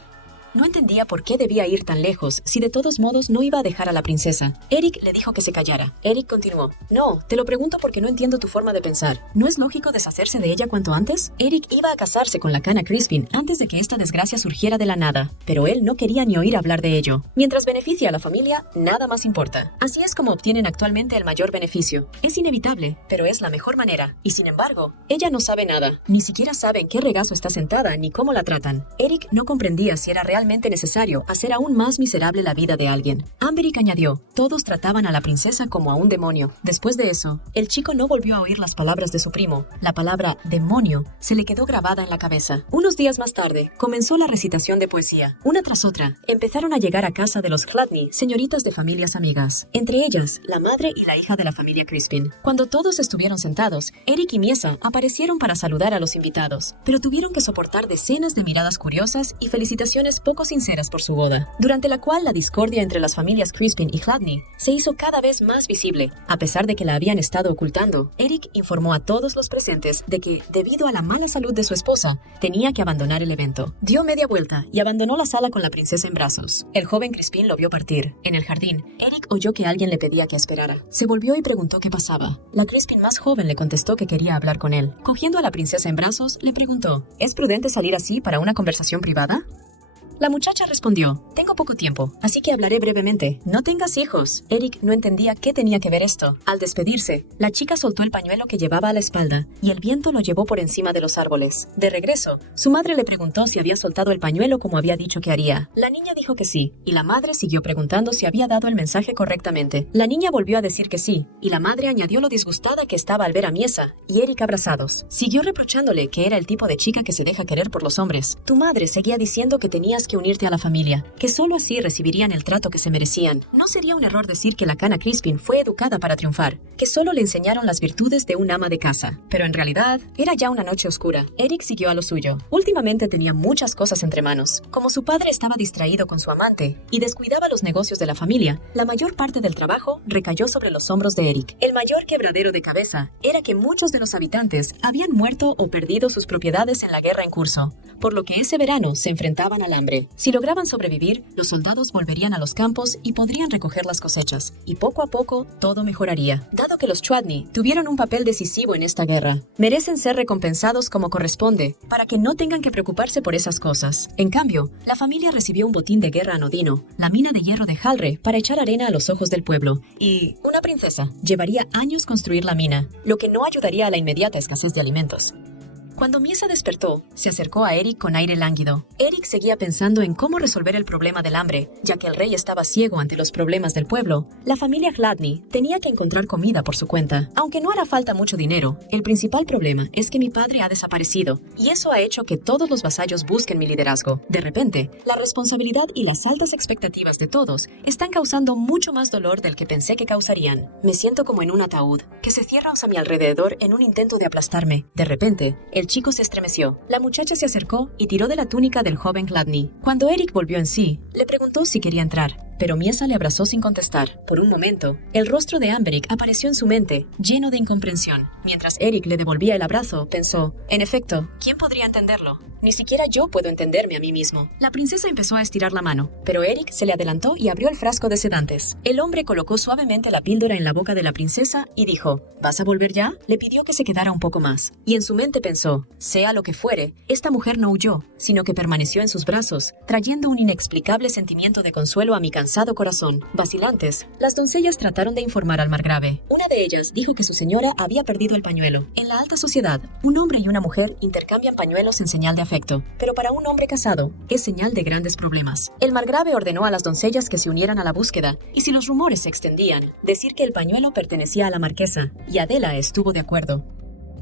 No entendía por qué debía ir tan lejos si de todos modos no iba a dejar a la princesa. Eric le dijo que se callara. Eric continuó. «No, te lo pregunto porque no entiendo tu forma de pensar. ¿No es lógico deshacerse de ella cuanto antes?». Eric iba a casarse con la Cana Crispin antes de que esta desgracia surgiera de la nada, pero él no quería ni oír hablar de ello. Mientras beneficia a la familia, nada más importa. Así es como obtienen actualmente el mayor beneficio. Es inevitable, pero es la mejor manera. Y sin embargo, ella no sabe nada. Ni siquiera sabe en qué regazo está sentada ni cómo la tratan. Eric no comprendía si era realmente necesario hacer aún más miserable la vida de alguien. Amberic añadió, «Todos trataban a la princesa como a un demonio». Después de eso, el chico no volvió a oír las palabras de su primo. La palabra demonio se le quedó grabada en la cabeza. Unos días más tarde, comenzó la recitación de poesía. Una tras otra, empezaron a llegar a casa de los Chladni, señoritas de familias amigas. Entre ellas, la madre y la hija de la familia Crispin. Cuando todos estuvieron sentados, Eric y Miesa aparecieron para saludar a los invitados, pero tuvieron que soportar decenas de miradas curiosas y felicitaciones poco sinceras por su boda, durante la cual la discordia entre las familias Crispin y Chladni se hizo cada vez más visible. A pesar de que la habían estado ocultando, Eric informó a todos los presentes de que, debido a la mala salud de su esposa, tenía que abandonar el evento. Dio media vuelta y abandonó la sala con la princesa en brazos. El joven Crispin lo vio partir. En el jardín, Eric oyó que alguien le pedía que esperara. Se volvió y preguntó qué pasaba. La Crispin más joven le contestó que quería hablar con él. Cogiendo a la princesa en brazos, le preguntó, ¿es prudente salir así para una conversación privada? La muchacha respondió, «Tengo poco tiempo, así que hablaré brevemente. No tengas hijos». Eric no entendía qué tenía que ver esto. Al despedirse, la chica soltó el pañuelo que llevaba a la espalda y el viento lo llevó por encima de los árboles. De regreso, su madre le preguntó si había soltado el pañuelo como había dicho que haría. La niña dijo que sí, y la madre siguió preguntando si había dado el mensaje correctamente. La niña volvió a decir que sí, y la madre añadió lo disgustada que estaba al ver a Miesa y Eric abrazados. Siguió reprochándole que era el tipo de chica que se deja querer por los hombres. Tu madre seguía diciendo que tenías que unirte a la familia, que solo así recibirían el trato que se merecían. No sería un error decir que la Cana Crispin fue educada para triunfar, que solo le enseñaron las virtudes de un ama de casa. Pero en realidad, era ya una noche oscura. Eric siguió a lo suyo. Últimamente tenía muchas cosas entre manos. Como su padre estaba distraído con su amante y descuidaba los negocios de la familia, la mayor parte del trabajo recayó sobre los hombros de Eric. El mayor quebradero de cabeza era que muchos de los habitantes habían muerto o perdido sus propiedades en la guerra en curso, por lo que ese verano se enfrentaban al hambre. Si lograban sobrevivir, los soldados volverían a los campos y podrían recoger las cosechas, y poco a poco todo mejoraría. Dado que los Chladni tuvieron un papel decisivo en esta guerra, merecen ser recompensados como corresponde, para que no tengan que preocuparse por esas cosas. En cambio, la familia recibió un botín de guerra anodino, la mina de hierro de Halre para echar arena a los ojos del pueblo, y una princesa. Llevaría años construir la mina, lo que no ayudaría a la inmediata escasez de alimentos. Cuando Miesa despertó, se acercó a Eric con aire lánguido. Eric seguía pensando en cómo resolver el problema del hambre, ya que el rey estaba ciego ante los problemas del pueblo. La familia Gladney tenía que encontrar comida por su cuenta. Aunque no hará falta mucho dinero, el principal problema es que mi padre ha desaparecido, y eso ha hecho que todos los vasallos busquen mi liderazgo. De repente, la responsabilidad y las altas expectativas de todos están causando mucho más dolor del que pensé que causarían. Me siento como en un ataúd, que se cierra a mi alrededor en un intento de aplastarme. De repente, el chico se estremeció. La muchacha se acercó y tiró de la túnica del joven Gladney. Cuando Eric volvió en sí, le preguntó si quería entrar, pero Miesa le abrazó sin contestar. Por un momento, el rostro de Amberic apareció en su mente, lleno de incomprensión. Mientras Eric le devolvía el abrazo, pensó, en efecto, ¿quién podría entenderlo? Ni siquiera yo puedo entenderme a mí mismo. La princesa empezó a estirar la mano, pero Eric se le adelantó y abrió el frasco de sedantes. El hombre colocó suavemente la píldora en la boca de la princesa y dijo, ¿vas a volver ya? Le pidió que se quedara un poco más. Y en su mente pensó, sea lo que fuere, esta mujer no huyó, sino que permaneció en sus brazos, trayendo un inexplicable sentimiento de consuelo a mi cansado corazón. Vacilantes, las doncellas trataron de informar al margrave. Una de ellas dijo que su señora había perdido el pañuelo. En la alta sociedad, un hombre y una mujer intercambian pañuelos en señal de afecto, pero para un hombre casado es señal de grandes problemas. El margrave ordenó a las doncellas que se unieran a la búsqueda, y si los rumores se extendían, decir que el pañuelo pertenecía a la marquesa, y Adela estuvo de acuerdo.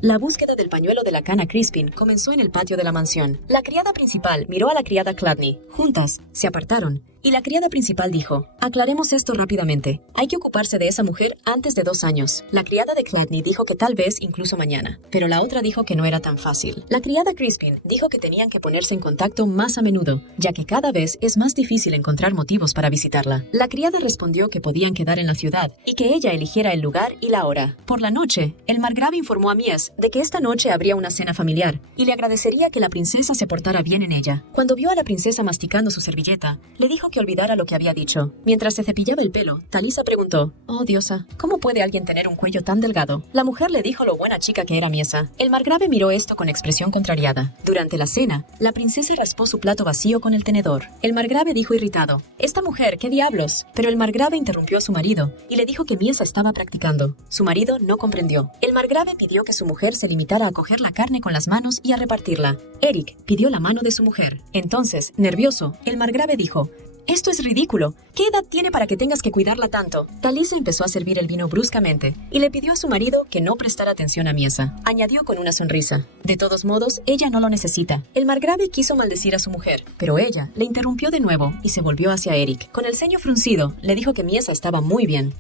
La búsqueda del pañuelo de la cana Crispin comenzó en el patio de la mansión. La criada principal miró a la criada Gladney. Juntas, se apartaron, y la criada principal dijo, aclaremos esto rápidamente. Hay que ocuparse de esa mujer antes de 2 años. La criada de Gladney dijo que tal vez incluso mañana, pero la otra dijo que no era tan fácil. La criada Crispin dijo que tenían que ponerse en contacto más a menudo, ya que cada vez es más difícil encontrar motivos para visitarla. La criada respondió que podían quedar en la ciudad y que ella eligiera el lugar y la hora. Por la noche, el margrave informó a Mies de que esta noche habría una cena familiar y le agradecería que la princesa se portara bien en ella. Cuando vio a la princesa masticando su servilleta, le dijo que olvidara lo que había dicho. Mientras se cepillaba el pelo, Talisa preguntó, «Oh, diosa, ¿cómo puede alguien tener un cuello tan delgado?» La mujer le dijo lo buena chica que era Miesa. El margrave miró esto con expresión contrariada. Durante la cena, la princesa raspó su plato vacío con el tenedor. El margrave dijo irritado, «Esta mujer, ¿qué diablos?» Pero el margrave interrumpió a su marido y le dijo que Miesa estaba practicando. Su marido no comprendió. El margrave pidió que su mujer se limitara a coger la carne con las manos y a repartirla. Eric pidió la mano de su mujer. Entonces, nervioso, el margrave dijo, «Esto es ridículo. ¿Qué edad tiene para que tengas que cuidarla tanto?» Talisa empezó a servir el vino bruscamente y le pidió a su marido que no prestara atención a Miesa. Añadió con una sonrisa, «De todos modos, ella no lo necesita». El margrave quiso maldecir a su mujer, pero ella le interrumpió de nuevo y se volvió hacia Eric. Con el ceño fruncido, le dijo que Miesa estaba muy bien.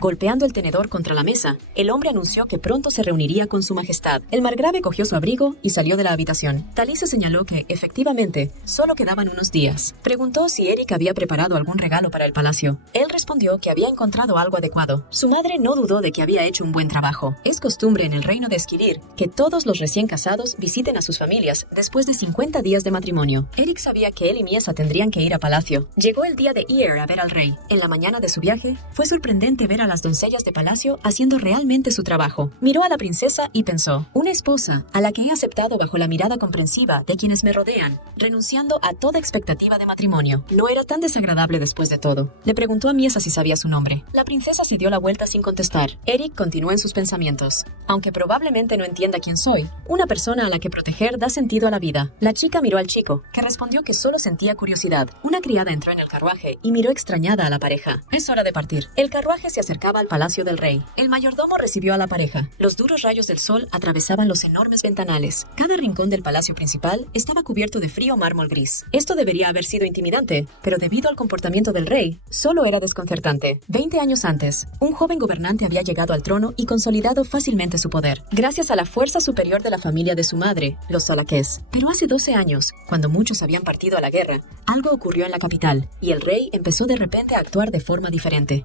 Golpeando el tenedor contra la mesa, el hombre anunció que pronto se reuniría con su majestad. El margrave cogió su abrigo y salió de la habitación. Talisa señaló que, efectivamente, solo quedaban unos días. Preguntó si Eric había preparado algún regalo para el palacio. Él respondió que había encontrado algo adecuado. Su madre no dudó de que había hecho un buen trabajo. Es costumbre en el reino de Esquilir que todos los recién casados visiten a sus familias después de 50 días de matrimonio. Eric sabía que él y Miesa tendrían que ir a palacio. Llegó el día de Eir a ver al rey. En la mañana de su viaje, fue sorprendente ver a las doncellas de palacio haciendo realmente su trabajo. Miró a la princesa y pensó, una esposa a la que he aceptado bajo la mirada comprensiva de quienes me rodean, renunciando a toda expectativa de matrimonio. No era tan desagradable después de todo. Le preguntó a Miesa si sabía su nombre. La princesa se dio la vuelta sin contestar. Eric continuó en sus pensamientos. Aunque probablemente no entienda quién soy, una persona a la que proteger da sentido a la vida. La chica miró al chico, que respondió que solo sentía curiosidad. Una criada entró en el carruaje y miró extrañada a la pareja. Es hora de partir. El carruaje se acercaba al palacio del rey. El mayordomo recibió a la pareja. Los duros rayos del sol atravesaban los enormes ventanales. Cada rincón del palacio principal estaba cubierto de frío mármol gris. Esto debería haber sido intimidante, pero debido al comportamiento del rey, solo era desconcertante. 20 años antes, un joven gobernante había llegado al trono y consolidado fácilmente su poder, gracias a la fuerza superior de la familia de su madre, los Salaqués. Pero hace 12 años, cuando muchos habían partido a la guerra, algo ocurrió en la capital, y el rey empezó de repente a actuar de forma diferente.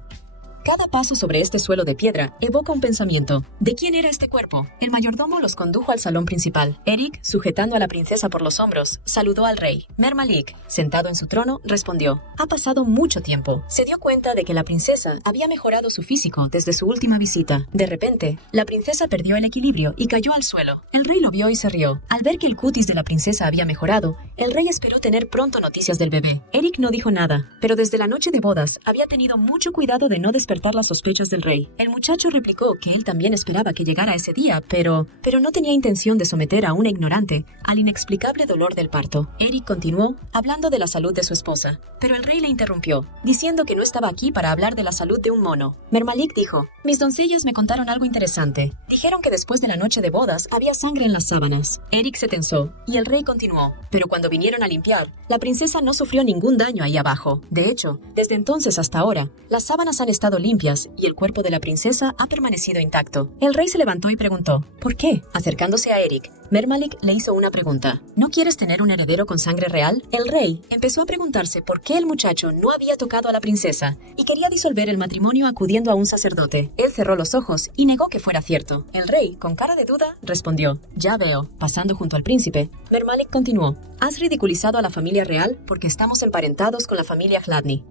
Cada paso sobre este suelo de piedra evoca un pensamiento. ¿De quién era este cuerpo? El mayordomo los condujo al salón principal. Eric, sujetando a la princesa por los hombros, saludó al rey. Mer Malik, sentado en su trono, respondió. Ha pasado mucho tiempo. Se dio cuenta de que la princesa había mejorado su físico desde su última visita. De repente, la princesa perdió el equilibrio y cayó al suelo. El rey lo vio y se rió. Al ver que el cutis de la princesa había mejorado, el rey esperó tener pronto noticias del bebé. Eric no dijo nada, pero desde la noche de bodas había tenido mucho cuidado de no despertar despertar las sospechas del rey. El muchacho replicó que él también esperaba que llegara ese día, pero no tenía intención de someter a una ignorante al inexplicable dolor del parto. Eric continuó hablando de la salud de su esposa, pero el rey le interrumpió, diciendo que no estaba aquí para hablar de la salud de un mono. Mermalik dijo: mis doncellas me contaron algo interesante. Dijeron que después de la noche de bodas había sangre en las sábanas. Eric se tensó y el rey continuó: pero cuando vinieron a limpiar, la princesa no sufrió ningún daño ahí abajo. De hecho, desde entonces hasta ahora, las sábanas han estado limpias y el cuerpo de la princesa ha permanecido intacto. El rey se levantó y preguntó: ¿por qué? Acercándose a Eric, Mermalik le hizo una pregunta: ¿no quieres tener un heredero con sangre real? El rey empezó a preguntarse por qué el muchacho no había tocado a la princesa y quería disolver el matrimonio acudiendo a un sacerdote. Él cerró los ojos y negó que fuera cierto. El rey, con cara de duda, respondió: ya veo. Pasando junto al príncipe, Mermalik continuó: has ridiculizado a la familia real porque estamos emparentados con la familia Hladni.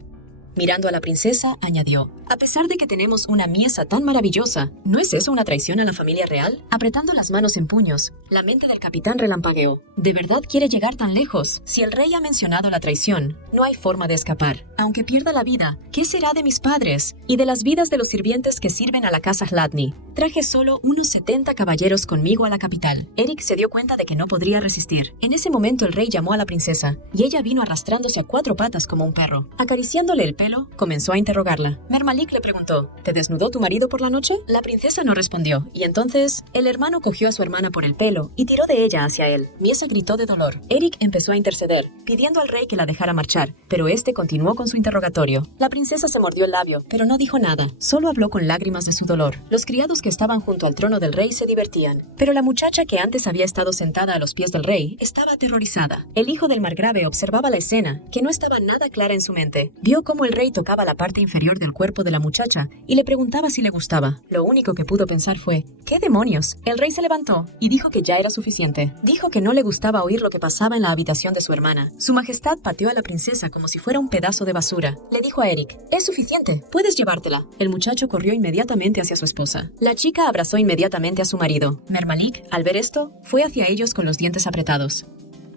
Mirando a la princesa, añadió: a pesar de que tenemos una Miesa tan maravillosa, ¿no es eso una traición a la familia real? Apretando las manos en puños, la mente del capitán relampagueó. ¿De verdad quiere llegar tan lejos? Si el rey ha mencionado la traición, no hay forma de escapar. Aunque pierda la vida, ¿qué será de mis padres? Y de las vidas de los sirvientes que sirven a la casa Hladni. Traje solo unos 70 caballeros conmigo a la capital. Eric se dio cuenta de que no podría resistir. En ese momento el rey llamó a la princesa, y ella vino arrastrándose a 4 patas como un perro. Acariciándole el pelo, comenzó a interrogarla. Mermalik le preguntó: ¿te desnudó tu marido por la noche? La princesa no respondió, y entonces el hermano cogió a su hermana por el pelo y tiró de ella hacia él. Miesa gritó de dolor. Eric empezó a interceder, pidiendo al rey que la dejara marchar, pero este continuó con su interrogatorio. La princesa se mordió el labio, pero no dijo nada, solo habló con lágrimas de su dolor. Los criados que estaban junto al trono del rey se divertían, pero la muchacha que antes había estado sentada a los pies del rey estaba aterrorizada. El hijo del margrave observaba la escena, que no estaba nada clara en su mente. Vio cómo el rey tocaba la parte inferior del cuerpo de la muchacha y le preguntaba si le gustaba. Lo único que pudo pensar fue: ¿qué demonios? El rey se levantó y dijo que ya era suficiente. Dijo que no le gustaba oír lo que pasaba en la habitación de su hermana. Su majestad pateó a la princesa como si fuera un pedazo de basura. Le dijo a Eric: es suficiente, puedes llevártela. El muchacho corrió inmediatamente hacia su esposa. La chica abrazó inmediatamente a su marido. Mermalik, al ver esto, fue hacia ellos con los dientes apretados.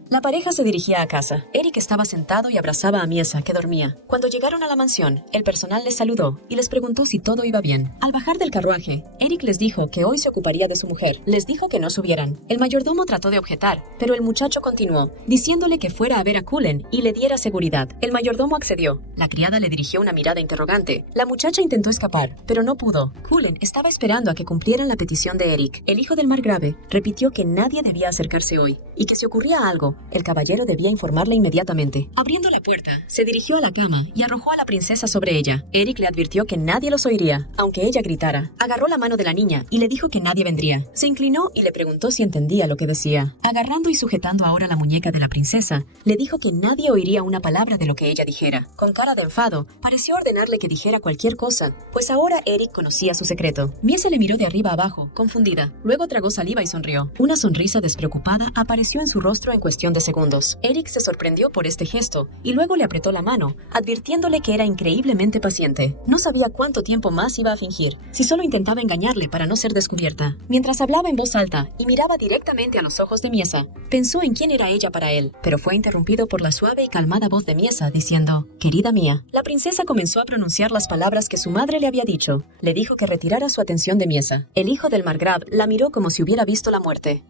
La pareja se dirigía a casa. Eric estaba sentado y abrazaba a Miesa, que dormía. Cuando llegaron a la mansión, el personal les saludó y les preguntó si todo iba bien. Al bajar del carruaje, Eric les dijo que hoy se ocuparía de su mujer. Les dijo que no subieran. El mayordomo trató de objetar, pero el muchacho continuó, diciéndole que fuera a ver a Cullen y le diera seguridad. El mayordomo accedió. La criada le dirigió una mirada interrogante. La muchacha intentó escapar, pero no pudo. Cullen estaba esperando a que cumplieran la petición de Eric. El hijo del margrave repitió que nadie debía acercarse hoy y que si ocurría algo, el caballero debía informarle inmediatamente. Abriendo la puerta, se dirigió a la cama y arrojó a la princesa sobre ella. Eric le advirtió que nadie los oiría, aunque ella gritara. Agarró la mano de la niña y le dijo que nadie vendría. Se inclinó y le preguntó si entendía lo que decía. Agarrando y sujetando ahora la muñeca de la princesa, le dijo que nadie oiría una palabra de lo que ella dijera. Con cara de enfado, pareció ordenarle que dijera cualquier cosa, pues ahora Eric conocía su secreto. Miesa le miró de arriba a abajo, confundida. Luego tragó saliva y sonrió. Una sonrisa despreocupada apareció en su rostro en cuestión de segundos. Eric se sorprendió por este gesto y luego le apretó la mano, advirtiéndole que era increíblemente paciente. No sabía cuánto tiempo más iba a fingir, si solo intentaba engañarle para no ser descubierta. Mientras hablaba en voz alta y miraba directamente a los ojos de Miesa, pensó en quién era ella para él, pero fue interrumpido por la suave y calmada voz de Miesa diciendo: «Querida mía». La princesa comenzó a pronunciar las palabras que su madre le había dicho. Le dijo que retirara su atención de Miesa. El hijo del margrave la miró como si hubiera visto la muerte.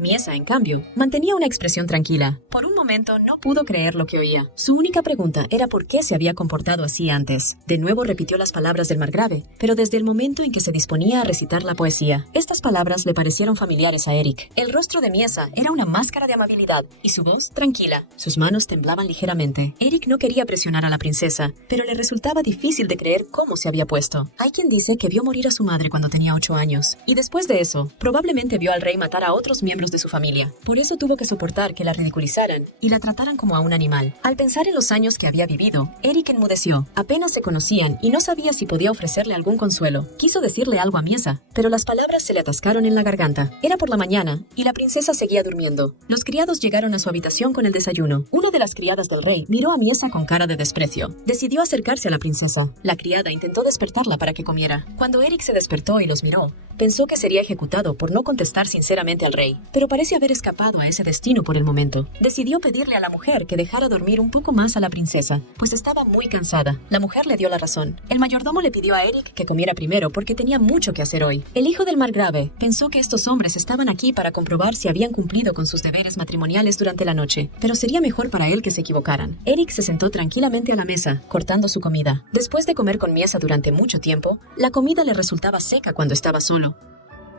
Miesa, en cambio, mantenía una expresión tranquila. Por un momento no pudo creer lo que oía. Su única pregunta era por qué se había comportado así antes. De nuevo repitió las palabras del margrave, pero desde el momento en que se disponía a recitar la poesía. Estas palabras le parecieron familiares a Eric. El rostro de Miesa era una máscara de amabilidad y su voz tranquila. Sus manos temblaban ligeramente. Eric no quería presionar a la princesa, pero le resultaba difícil de creer cómo se había puesto. Hay quien dice que vio morir a su madre cuando tenía 8 años, y después de eso, probablemente vio al rey matar a otros miembros de su familia. Por eso tuvo que soportar que la ridiculizaran y la trataran como a un animal. Al pensar en los años que había vivido, Eric enmudeció. Apenas se conocían y no sabía si podía ofrecerle algún consuelo. Quiso decirle algo a Miesa, pero las palabras se le atascaron en la garganta. Era por la mañana y la princesa seguía durmiendo. Los criados llegaron a su habitación con el desayuno. Una de las criadas del rey miró a Miesa con cara de desprecio. Decidió acercarse a la princesa. La criada intentó despertarla para que comiera. Cuando Eric se despertó y los miró, pensó que sería ejecutado por no contestar sinceramente al rey. Pero pero parece haber escapado a ese destino por el momento. Decidió pedirle a la mujer que dejara dormir un poco más a la princesa, pues estaba muy cansada. La mujer le dio la razón. El mayordomo le pidió a Eric que comiera primero porque tenía mucho que hacer hoy. El hijo del margrave pensó que estos hombres estaban aquí para comprobar si habían cumplido con sus deberes matrimoniales durante la noche, pero sería mejor para él que se equivocaran. Eric se sentó tranquilamente a la mesa, cortando su comida. Después de comer con Miesa durante mucho tiempo, la comida le resultaba seca cuando estaba solo.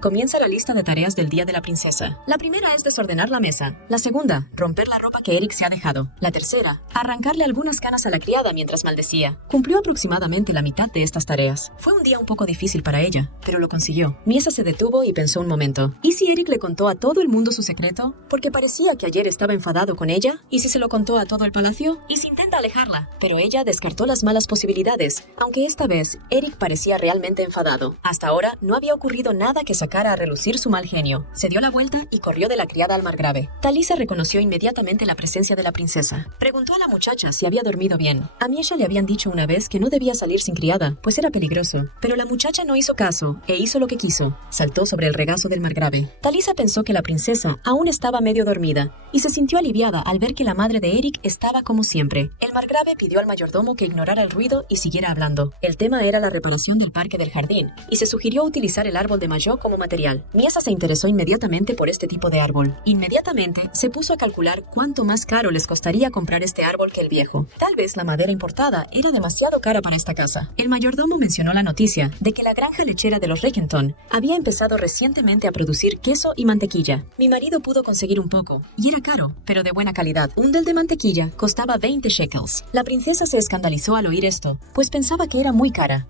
Comienza la lista de tareas del día de la princesa. La primera es desordenar la mesa. La segunda, romper la ropa que Eric se ha dejado. La tercera, arrancarle algunas canas a la criada mientras maldecía. Cumplió aproximadamente la mitad de estas tareas. Fue un día un poco difícil para ella, pero lo consiguió. Miesa se detuvo y pensó un momento. ¿Y si Eric le contó a todo el mundo su secreto? Porque parecía que ayer estaba enfadado con ella. ¿Y si se lo contó a todo el palacio? ¿Y si intenta alejarla? Pero ella descartó las malas posibilidades, aunque esta vez Eric parecía realmente enfadado. Hasta ahora no había ocurrido nada que sacara a relucir su mal genio. Se dio la vuelta y corrió de la criada al margrave. Talisa reconoció inmediatamente la presencia de la princesa. Preguntó a la muchacha si había dormido bien. A Miesha le habían dicho una vez que no debía salir sin criada, pues era peligroso. Pero la muchacha no hizo caso e hizo lo que quiso. Saltó sobre el regazo del margrave. Talisa pensó que la princesa aún estaba medio dormida y se sintió aliviada al ver que la madre de Eric estaba como siempre. El margrave pidió al mayordomo que ignorara el ruido y siguiera hablando. El tema era la reparación del parque del jardín y se sugirió utilizar el árbol de Mayo como material. Miesa se interesó inmediatamente por este tipo de árbol. Inmediatamente se puso a calcular cuánto más caro les costaría comprar este árbol que el viejo. Tal vez la madera importada era demasiado cara para esta casa. El mayordomo mencionó la noticia de que la granja lechera de los Regenton había empezado recientemente a producir queso y mantequilla. Mi marido pudo conseguir un poco, y era caro, pero de buena calidad. Un del de mantequilla costaba 20 shekels. La princesa se escandalizó al oír esto, pues pensaba que era muy cara.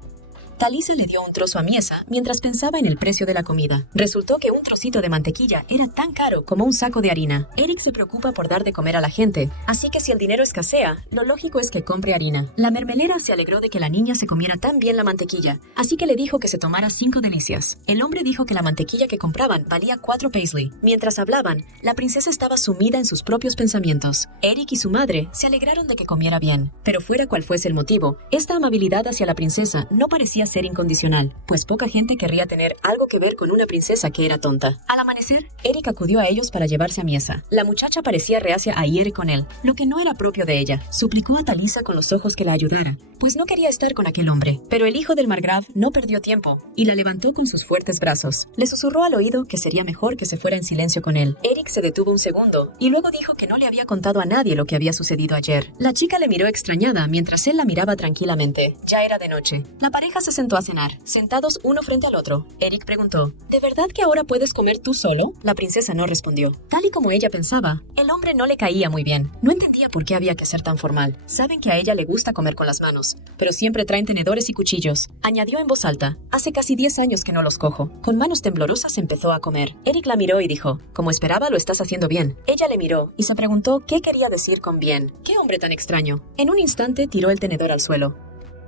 Talisa le dio un trozo a Miesa mientras pensaba en el precio de la comida. Resultó que un trocito de mantequilla era tan caro como un saco de harina. Eric se preocupa por dar de comer a la gente, así que si el dinero escasea, lo lógico es que compre harina. La mermelera se alegró de que la niña se comiera tan bien la mantequilla, así que le dijo que se tomara 5 delicias. El hombre dijo que la mantequilla que compraban valía 4 paisley. Mientras hablaban, la princesa estaba sumida en sus propios pensamientos. Eric y su madre se alegraron de que comiera bien, pero fuera cual fuese el motivo, esta amabilidad hacia la princesa no parecía ser incondicional, pues poca gente querría tener algo que ver con una princesa que era tonta. Al amanecer, Eric acudió a ellos para llevarse a Miesa. La muchacha parecía reacia a ir con él, lo que no era propio de ella. Suplicó a Talisa con los ojos que la ayudara, pues no quería estar con aquel hombre. Pero el hijo del margrave no perdió tiempo y la levantó con sus fuertes brazos. Le susurró al oído que sería mejor que se fuera en silencio con él. Eric se detuvo un segundo y luego dijo que no le había contado a nadie lo que había sucedido ayer. La chica le miró extrañada mientras él la miraba tranquilamente. Ya era de noche. La pareja se sentó a cenar, sentados uno frente al otro. Eric preguntó, ¿de verdad que ahora puedes comer tú solo? La princesa no respondió. Tal y como ella pensaba, el hombre no le caía muy bien. No entendía por qué había que ser tan formal. Saben que a ella le gusta comer con las manos, pero siempre traen tenedores y cuchillos. Añadió en voz alta, hace casi 10 años que no los cojo. Con manos temblorosas empezó a comer. Eric la miró y dijo, como esperaba, lo estás haciendo bien. Ella le miró y se preguntó qué quería decir con bien. ¿Qué hombre tan extraño? En un instante tiró el tenedor al suelo.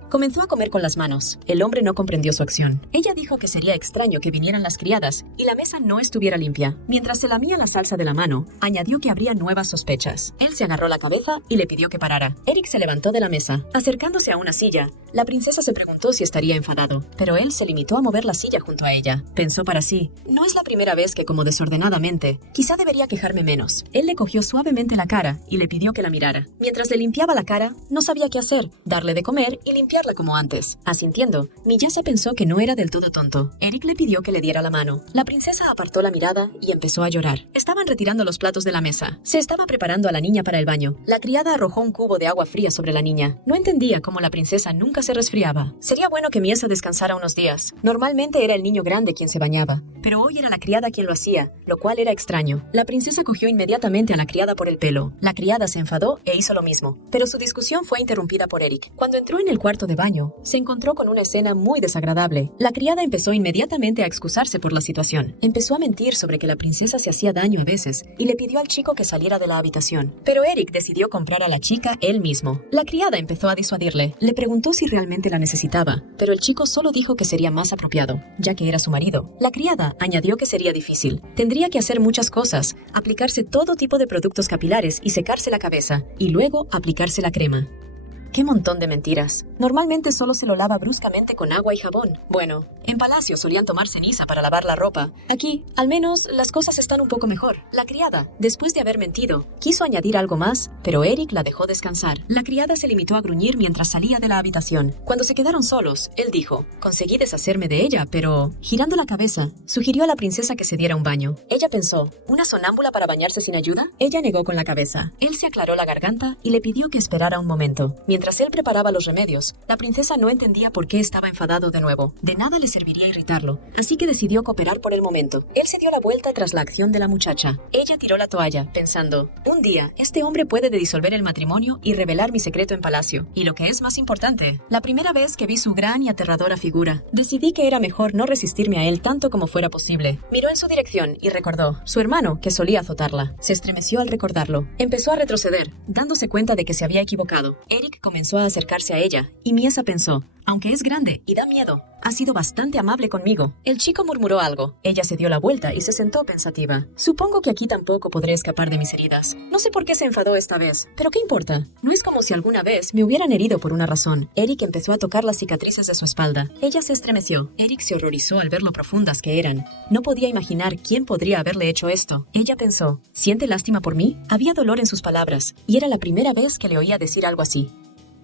Comenzó a comer con las manos. El hombre no comprendió su acción. Ella dijo que sería extraño que vinieran las criadas y la mesa no estuviera limpia. Mientras se lamía la salsa de la mano, añadió que habría nuevas sospechas. Él se agarró la cabeza y le pidió que parara. Eric se levantó de la mesa. Acercándose a una silla, la princesa se preguntó si estaría enfadado, pero él se limitó a mover la silla junto a ella. Pensó para sí, no es la primera vez que como desordenadamente. Quizá debería quejarme menos. Él le cogió suavemente la cara y le pidió que la mirara. Mientras le limpiaba la cara, no sabía qué hacer, darle de comer y limpiarla como antes. Asintiendo, Miyasa pensó que no era del todo tonto. Eric le pidió que le diera la mano. La princesa apartó la mirada y empezó a llorar. Estaban retirando los platos de la mesa. Se estaba preparando a la niña para el baño. La criada arrojó un cubo de agua fría sobre la niña. No entendía cómo la princesa nunca se resfriaba. Sería bueno que Miyasa descansara unos días. Normalmente era el niño grande quien se bañaba, pero hoy era la criada quien lo hacía, lo cual era extraño. La princesa cogió inmediatamente a la criada por el pelo. La criada se enfadó e hizo lo mismo, pero su discusión fue interrumpida por Eric. Cuando entró en el cuarto de baño, se encontró con una escena muy desagradable. La criada empezó inmediatamente a excusarse por la situación. Empezó a mentir sobre que la princesa se hacía daño a veces y le pidió al chico que saliera de la habitación. Pero Eric decidió comprar a la chica él mismo. La criada empezó a disuadirle. Le preguntó si realmente la necesitaba, pero el chico solo dijo que sería más apropiado, ya que era su marido. La criada añadió que sería difícil. Tendría que hacer muchas cosas, aplicarse todo tipo de productos capilares y secarse la cabeza, y luego aplicarse la crema. ¡Qué montón de mentiras! Normalmente solo se lo lava bruscamente con agua y jabón. Bueno, en Palacio solían tomar ceniza para lavar la ropa. Aquí, al menos, las cosas están un poco mejor. La criada, después de haber mentido, quiso añadir algo más, pero Eric la dejó descansar. La criada se limitó a gruñir mientras salía de la habitación. Cuando se quedaron solos, él dijo: «Conseguí deshacerme de ella, pero...». Girando la cabeza, sugirió a la princesa que se diera un baño. Ella pensó: ¿una sonámbula para bañarse sin ayuda? Ella negó con la cabeza. Él se aclaró la garganta y le pidió que esperara un momento. Mientras él preparaba los remedios, la princesa no entendía por qué estaba enfadado de nuevo. De nada le serviría irritarlo, así que decidió cooperar por el momento. Él se dio la vuelta tras la acción de la muchacha. Ella tiró la toalla, pensando: un día, este hombre puede disolver el matrimonio y revelar mi secreto en Palacio. Y lo que es más importante, la primera vez que vi su gran y aterradora figura, decidí que era mejor no resistirme a él tanto como fuera posible. Miró en su dirección y recordó su hermano, que solía azotarla. Se estremeció al recordarlo. Empezó a retroceder, dándose cuenta de que se había equivocado. Eric comenzó a acercarse a ella, y Miesa pensó: aunque es grande y da miedo, ha sido bastante amable conmigo. El chico murmuró algo. Ella se dio la vuelta y se sentó pensativa. Supongo que aquí tampoco podré escapar de mis heridas. No sé por qué se enfadó esta vez, pero ¿qué importa? No es como si alguna vez me hubieran herido por una razón. Eric empezó a tocar las cicatrices de su espalda. Ella se estremeció. Eric se horrorizó al ver lo profundas que eran. No podía imaginar quién podría haberle hecho esto. Ella pensó: ¿siente lástima por mí? Había dolor en sus palabras, y era la primera vez que le oía decir algo así.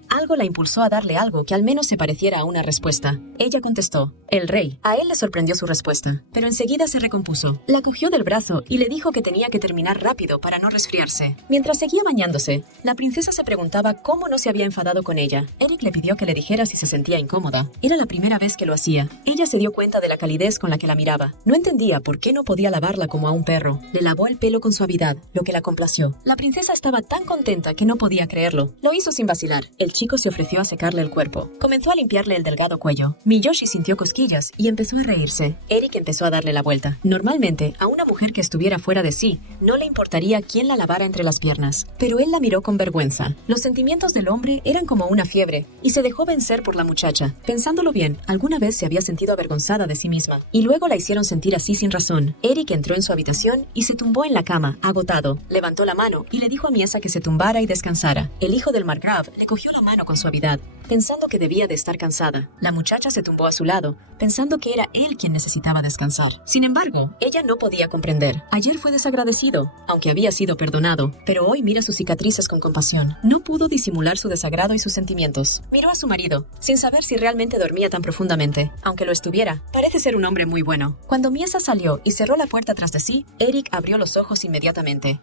Algo la impulsó a darle algo que al menos se pareciera a una respuesta. Ella contestó: el rey. A él le sorprendió su respuesta, pero enseguida se recompuso. La cogió del brazo y le dijo que tenía que terminar rápido para no resfriarse. Mientras seguía bañándose, la princesa se preguntaba cómo no se había enfadado con ella. Eric le pidió que le dijera si se sentía incómoda. Era la primera vez que lo hacía. Ella se dio cuenta de la calidez con la que la miraba. No entendía por qué no podía lavarla como a un perro. Le lavó el pelo con suavidad, lo que la complació. La princesa estaba tan contenta que no podía creerlo. Lo hizo sin vacilar. El chico se ofreció a secarle el cuerpo. Comenzó a limpiarle el delgado cuello. Miyoshi sintió cosquillas y empezó a reírse. Eric empezó a darle la vuelta. Normalmente, a una mujer que estuviera fuera de sí, no le importaría quién la lavara entre las piernas. Pero él la miró con vergüenza. Los sentimientos del hombre eran como una fiebre, y se dejó vencer por la muchacha. Pensándolo bien, alguna vez se había sentido avergonzada de sí misma, y luego la hicieron sentir así sin razón. Eric entró en su habitación y se tumbó en la cama, agotado. Levantó la mano y le dijo a Miesa que se tumbara y descansara. El hijo del margrave le cogió la mano con suavidad, pensando que debía de estar cansada. La muchacha se tumbó a su lado, pensando que era él quien necesitaba descansar. Sin embargo, ella no podía comprender. Ayer fue desagradecido, aunque había sido perdonado, pero hoy mira sus cicatrices con compasión. No pudo disimular su desagrado y sus sentimientos. Miró a su marido, sin saber si realmente dormía tan profundamente. Aunque lo estuviera, parece ser un hombre muy bueno. Cuando Miesa salió y cerró la puerta tras de sí, Eric abrió los ojos inmediatamente.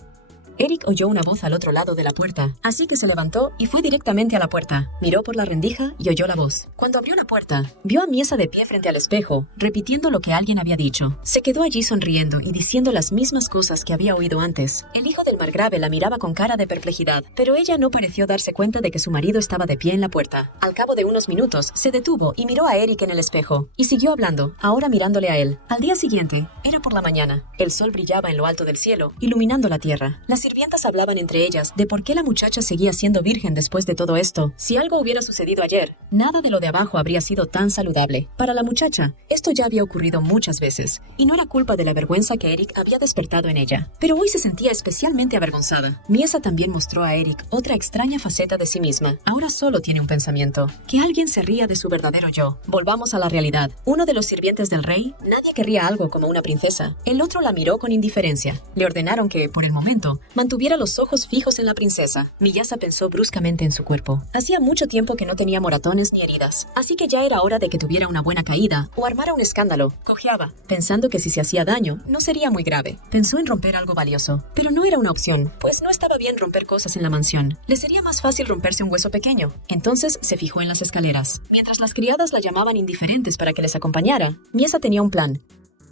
Eric oyó una voz al otro lado de la puerta, así que se levantó y fue directamente a la puerta. Miró por la rendija y oyó la voz. Cuando abrió la puerta, vio a Miesa de pie frente al espejo, repitiendo lo que alguien había dicho. Se quedó allí sonriendo y diciendo las mismas cosas que había oído antes. El hijo del margrave la miraba con cara de perplejidad, pero ella no pareció darse cuenta de que su marido estaba de pie en la puerta. Al cabo de unos minutos, se detuvo y miró a Eric en el espejo, y siguió hablando, ahora mirándole a él. Al día siguiente, era por la mañana. El sol brillaba en lo alto del cielo, iluminando la tierra. Las sirvientas hablaban entre ellas de por qué la muchacha seguía siendo virgen después de todo esto. Si algo hubiera sucedido ayer, nada de lo de abajo habría sido tan saludable. Para la muchacha, esto ya había ocurrido muchas veces, y no era culpa de la vergüenza que Eric había despertado en ella. Pero hoy se sentía especialmente avergonzada. Miesa también mostró a Eric otra extraña faceta de sí misma. Ahora solo tiene un pensamiento: que alguien se ría de su verdadero yo. Volvamos a la realidad. Uno de los sirvientes del rey, nadie querría algo como una princesa. El otro la miró con indiferencia. Le ordenaron que, por el momento, mantuviera los ojos fijos en la princesa. Miyasa pensó bruscamente en su cuerpo. Hacía mucho tiempo que no tenía moratones ni heridas, así que ya era hora de que tuviera una buena caída o armara un escándalo. Cojeaba, pensando que si se hacía daño, no sería muy grave. Pensó en romper algo valioso, pero no era una opción, pues no estaba bien romper cosas en la mansión. Le sería más fácil romperse un hueso pequeño. Entonces se fijó en las escaleras. Mientras las criadas la llamaban indiferentes para que les acompañara, Miesa tenía un plan.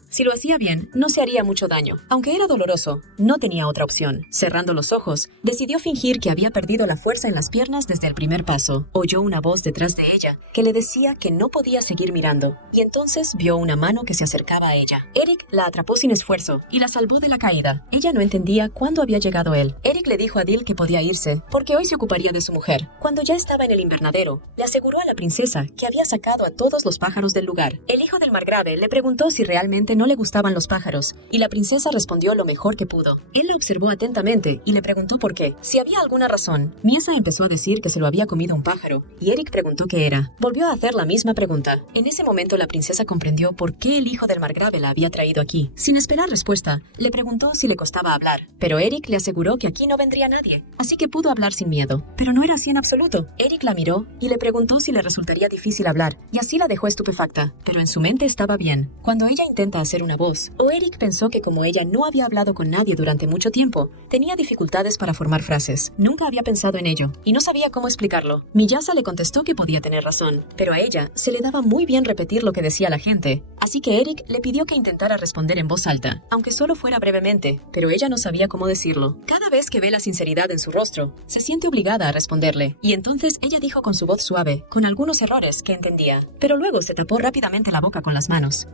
Si lo hacía bien, no se haría mucho daño. Aunque era doloroso, no tenía otra opción. Cerrando los ojos, decidió fingir que había perdido la fuerza en las piernas desde el primer paso. Oyó una voz detrás de ella que le decía que no podía seguir mirando, y entonces vio una mano que se acercaba a ella. Eric la atrapó sin esfuerzo y la salvó de la caída. Ella no entendía cuándo había llegado él. Eric le dijo a Dil que podía irse, porque hoy se ocuparía de su mujer. Cuando ya estaba en el invernadero, le aseguró a la princesa que había sacado a todos los pájaros del lugar. El hijo del margrave le preguntó si realmente no no le gustaban los pájaros, y la princesa respondió lo mejor que pudo. Él la observó atentamente y le preguntó por qué, si había alguna razón. Miesa empezó a decir que se lo había comido un pájaro, y Eric preguntó qué era. Volvió a hacer la misma pregunta. En ese momento la princesa comprendió por qué el hijo del margrave la había traído aquí. Sin esperar respuesta, le preguntó si le costaba hablar, pero Eric le aseguró que aquí no vendría nadie, así que pudo hablar sin miedo. Pero no era así en absoluto. Eric la miró y le preguntó si le resultaría difícil hablar, y así la dejó estupefacta, pero en su mente estaba bien. Cuando ella intenta hacer una voz, o Eric pensó que como ella no había hablado con nadie durante mucho tiempo, tenía dificultades para formar frases. Nunca había pensado en ello, y no sabía cómo explicarlo. Miyasa le contestó que podía tener razón, pero a ella se le daba muy bien repetir lo que decía la gente, así que Eric le pidió que intentara responder en voz alta, aunque solo fuera brevemente, pero ella no sabía cómo decirlo. Cada vez que ve la sinceridad en su rostro, se siente obligada a responderle, y entonces ella dijo con su voz suave, con algunos errores que entendía, pero luego se tapó rápidamente la boca con las manos.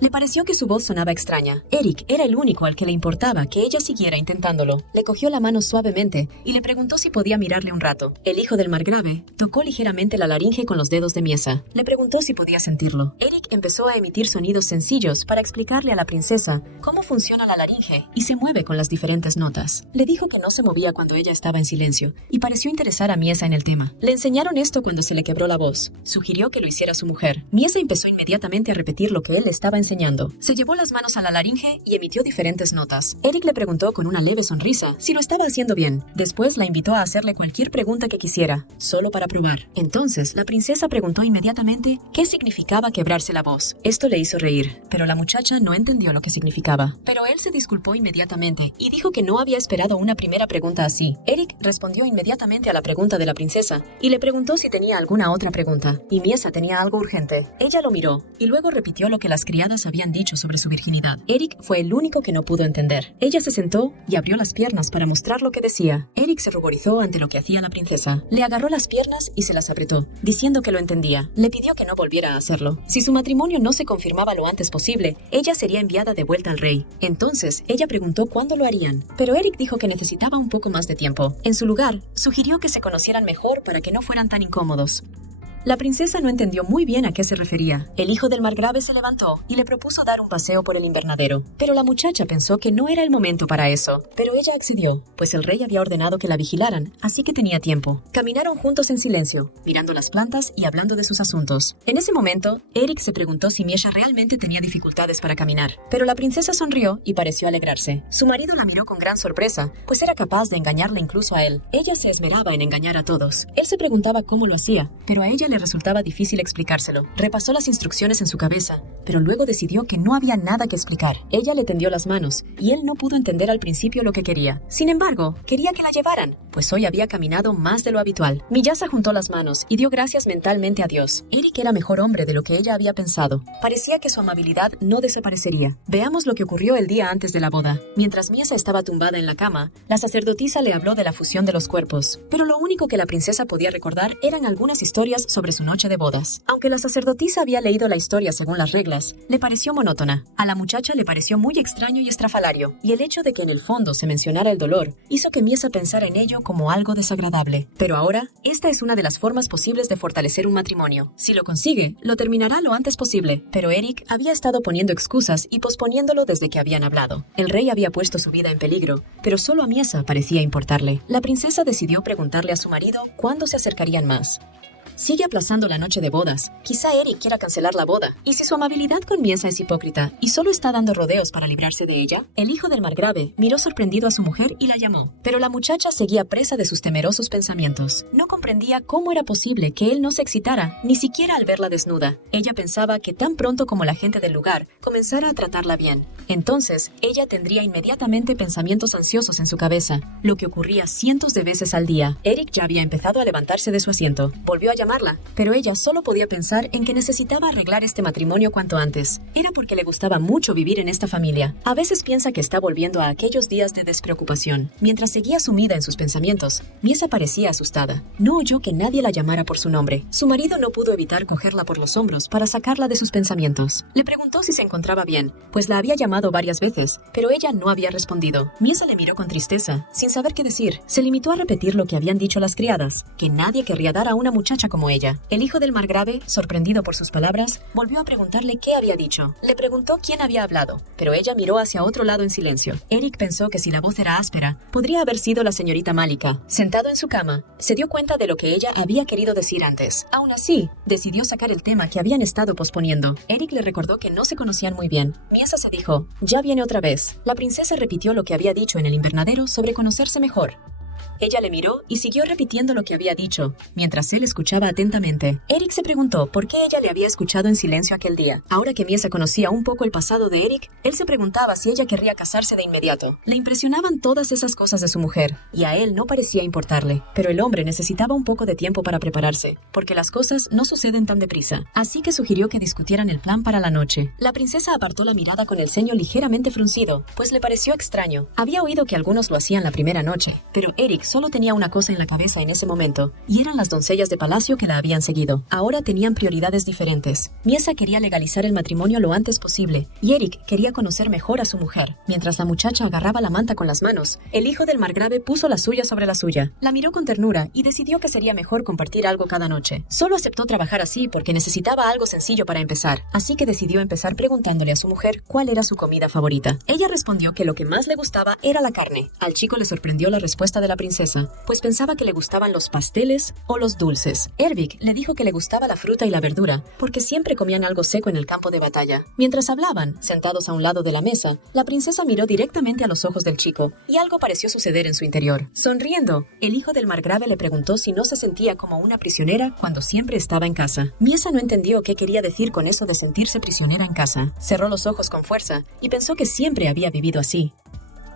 Le pareció que su voz sonaba extraña. Eric era el único al que le importaba que ella siguiera intentándolo. Le cogió la mano suavemente y le preguntó si podía mirarle un rato. El hijo del margrave tocó ligeramente la laringe con los dedos de Miesa. Le preguntó si podía sentirlo. Eric empezó a emitir sonidos sencillos para explicarle a la princesa cómo funciona la laringe y se mueve con las diferentes notas. Le dijo que no se movía cuando ella estaba en silencio y pareció interesar a Miesa en el tema. Le enseñaron esto cuando se le quebró la voz. Sugirió que lo hiciera su mujer. Miesa empezó inmediatamente a repetir lo que él estaba enseñando. Se llevó las manos a la laringe y emitió diferentes notas. Eric le preguntó con una leve sonrisa si lo estaba haciendo bien. Después la invitó a hacerle cualquier pregunta que quisiera, solo para probar. Entonces, la princesa preguntó inmediatamente qué significaba quebrarse la voz. Esto le hizo reír, pero la muchacha no entendió lo que significaba. Pero él se disculpó inmediatamente y dijo que no había esperado una primera pregunta así. Eric respondió inmediatamente a la pregunta de la princesa y le preguntó si tenía alguna otra pregunta. Y Miesa tenía algo urgente. Ella lo miró y luego repitió lo que las criadas habían dicho sobre su virginidad. Eric fue el único que no pudo entender. Ella se sentó y abrió las piernas para mostrar lo que decía. Eric se ruborizó ante lo que hacía la princesa. Le agarró las piernas y se las apretó, diciendo que lo entendía. Le pidió que no volviera a hacerlo. Si su matrimonio no se confirmaba lo antes posible, ella sería enviada de vuelta al rey. Entonces, ella preguntó cuándo lo harían, pero Eric dijo que necesitaba un poco más de tiempo. En su lugar, sugirió que se conocieran mejor para que no fueran tan incómodos. La princesa no entendió muy bien a qué se refería. El hijo del margrave se levantó y le propuso dar un paseo por el invernadero, pero la muchacha pensó que no era el momento para eso. Pero ella accedió, pues el rey había ordenado que la vigilaran, así que tenía tiempo. Caminaron juntos en silencio, mirando las plantas y hablando de sus asuntos. En ese momento, Eric se preguntó si Miesa realmente tenía dificultades para caminar, pero la princesa sonrió y pareció alegrarse. Su marido la miró con gran sorpresa, pues era capaz de engañarla incluso a él. Ella se esmeraba en engañar a todos. Él se preguntaba cómo lo hacía, pero a ella le resultaba difícil explicárselo. Repasó las instrucciones en su cabeza, pero luego decidió que no había nada que explicar. Ella le tendió las manos, y él no pudo entender al principio lo que quería. Sin embargo, quería que la llevaran, pues hoy había caminado más de lo habitual. Miyasa juntó las manos y dio gracias mentalmente a Dios. Eric era mejor hombre de lo que ella había pensado. Parecía que su amabilidad no desaparecería. Veamos lo que ocurrió el día antes de la boda. Mientras Miesa estaba tumbada en la cama, la sacerdotisa le habló de la fusión de los cuerpos, pero lo único que la princesa podía recordar eran algunas historias sobre su noche de bodas. Aunque la sacerdotisa había leído la historia según las reglas, le pareció monótona. A la muchacha le pareció muy extraño y estrafalario, y el hecho de que en el fondo se mencionara el dolor hizo que Miesa pensara en ello como algo desagradable. Pero ahora, esta es una de las formas posibles de fortalecer un matrimonio. Si lo consigue, lo terminará lo antes posible. Pero Eric había estado poniendo excusas y posponiéndolo desde que habían hablado. El rey había puesto su vida en peligro, pero solo a Miesa parecía importarle. La princesa decidió preguntarle a su marido cuándo se acercarían más. Sigue aplazando la noche de bodas. Quizá Eric quiera cancelar la boda. ¿Y si su amabilidad con Miesa es hipócrita y solo está dando rodeos para librarse de ella? El hijo del margrave miró sorprendido a su mujer y la llamó. Pero la muchacha seguía presa de sus temerosos pensamientos. No comprendía cómo era posible que él no se excitara, ni siquiera al verla desnuda. Ella pensaba que tan pronto como la gente del lugar comenzara a tratarla bien, entonces ella tendría inmediatamente pensamientos ansiosos en su cabeza, lo que ocurría cientos de veces al día. Eric ya había empezado a levantarse de su asiento. Volvió a llamarla, pero ella solo podía pensar en que necesitaba arreglar este matrimonio cuanto antes. Era porque le gustaba mucho vivir en esta familia. A veces piensa que está volviendo a aquellos días de despreocupación. Mientras seguía sumida en sus pensamientos, Miesa parecía asustada. No oyó que nadie la llamara por su nombre. Su marido no pudo evitar cogerla por los hombros para sacarla de sus pensamientos. Le preguntó si se encontraba bien, pues la había llamado varias veces, pero ella no había respondido. Miesa le miró con tristeza, sin saber qué decir. Se limitó a repetir lo que habían dicho las criadas, que nadie querría dar a una muchacha como ella. El hijo del margrave, sorprendido por sus palabras, volvió a preguntarle qué había dicho. Le preguntó quién había hablado, pero ella miró hacia otro lado en silencio. Eric pensó que si la voz era áspera, podría haber sido la señorita Malika. Sentado en su cama, se dio cuenta de lo que ella había querido decir antes. Aún así, decidió sacar el tema que habían estado posponiendo. Eric le recordó que no se conocían muy bien. Miesa se dijo, ya viene otra vez. La princesa repitió lo que había dicho en el invernadero sobre conocerse mejor. Ella le miró y siguió repitiendo lo que había dicho, mientras él escuchaba atentamente. Eric se preguntó por qué ella le había escuchado en silencio aquel día. Ahora que Miesa conocía un poco el pasado de Eric, él se preguntaba si ella querría casarse de inmediato. Le impresionaban todas esas cosas de su mujer, y a él no parecía importarle. Pero el hombre necesitaba un poco de tiempo para prepararse, porque las cosas no suceden tan deprisa. Así que sugirió que discutieran el plan para la noche. La princesa apartó la mirada con el ceño ligeramente fruncido, pues le pareció extraño. Había oído que algunos lo hacían la primera noche, pero Eric solo tenía una cosa en la cabeza en ese momento, y eran las doncellas de palacio que la habían seguido. Ahora tenían prioridades diferentes. Miesa quería legalizar el matrimonio lo antes posible, y Eric quería conocer mejor a su mujer. Mientras la muchacha agarraba la manta con las manos, el hijo del margrave puso la suya sobre la suya. La miró con ternura y decidió que sería mejor compartir algo cada noche. Solo aceptó trabajar así porque necesitaba algo sencillo para empezar, así que decidió empezar preguntándole a su mujer cuál era su comida favorita. Ella respondió que lo que más le gustaba era la carne. Al chico le sorprendió la respuesta de la princesa, pues pensaba que le gustaban los pasteles o los dulces. Ervik le dijo que le gustaba la fruta y la verdura, porque siempre comían algo seco en el campo de batalla. Mientras hablaban, sentados a un lado de la mesa, la princesa miró directamente a los ojos del chico, y algo pareció suceder en su interior. Sonriendo, el hijo del margrave le preguntó si no se sentía como una prisionera cuando siempre estaba en casa. Miesa no entendió qué quería decir con eso de sentirse prisionera en casa. Cerró los ojos con fuerza y pensó que siempre había vivido así.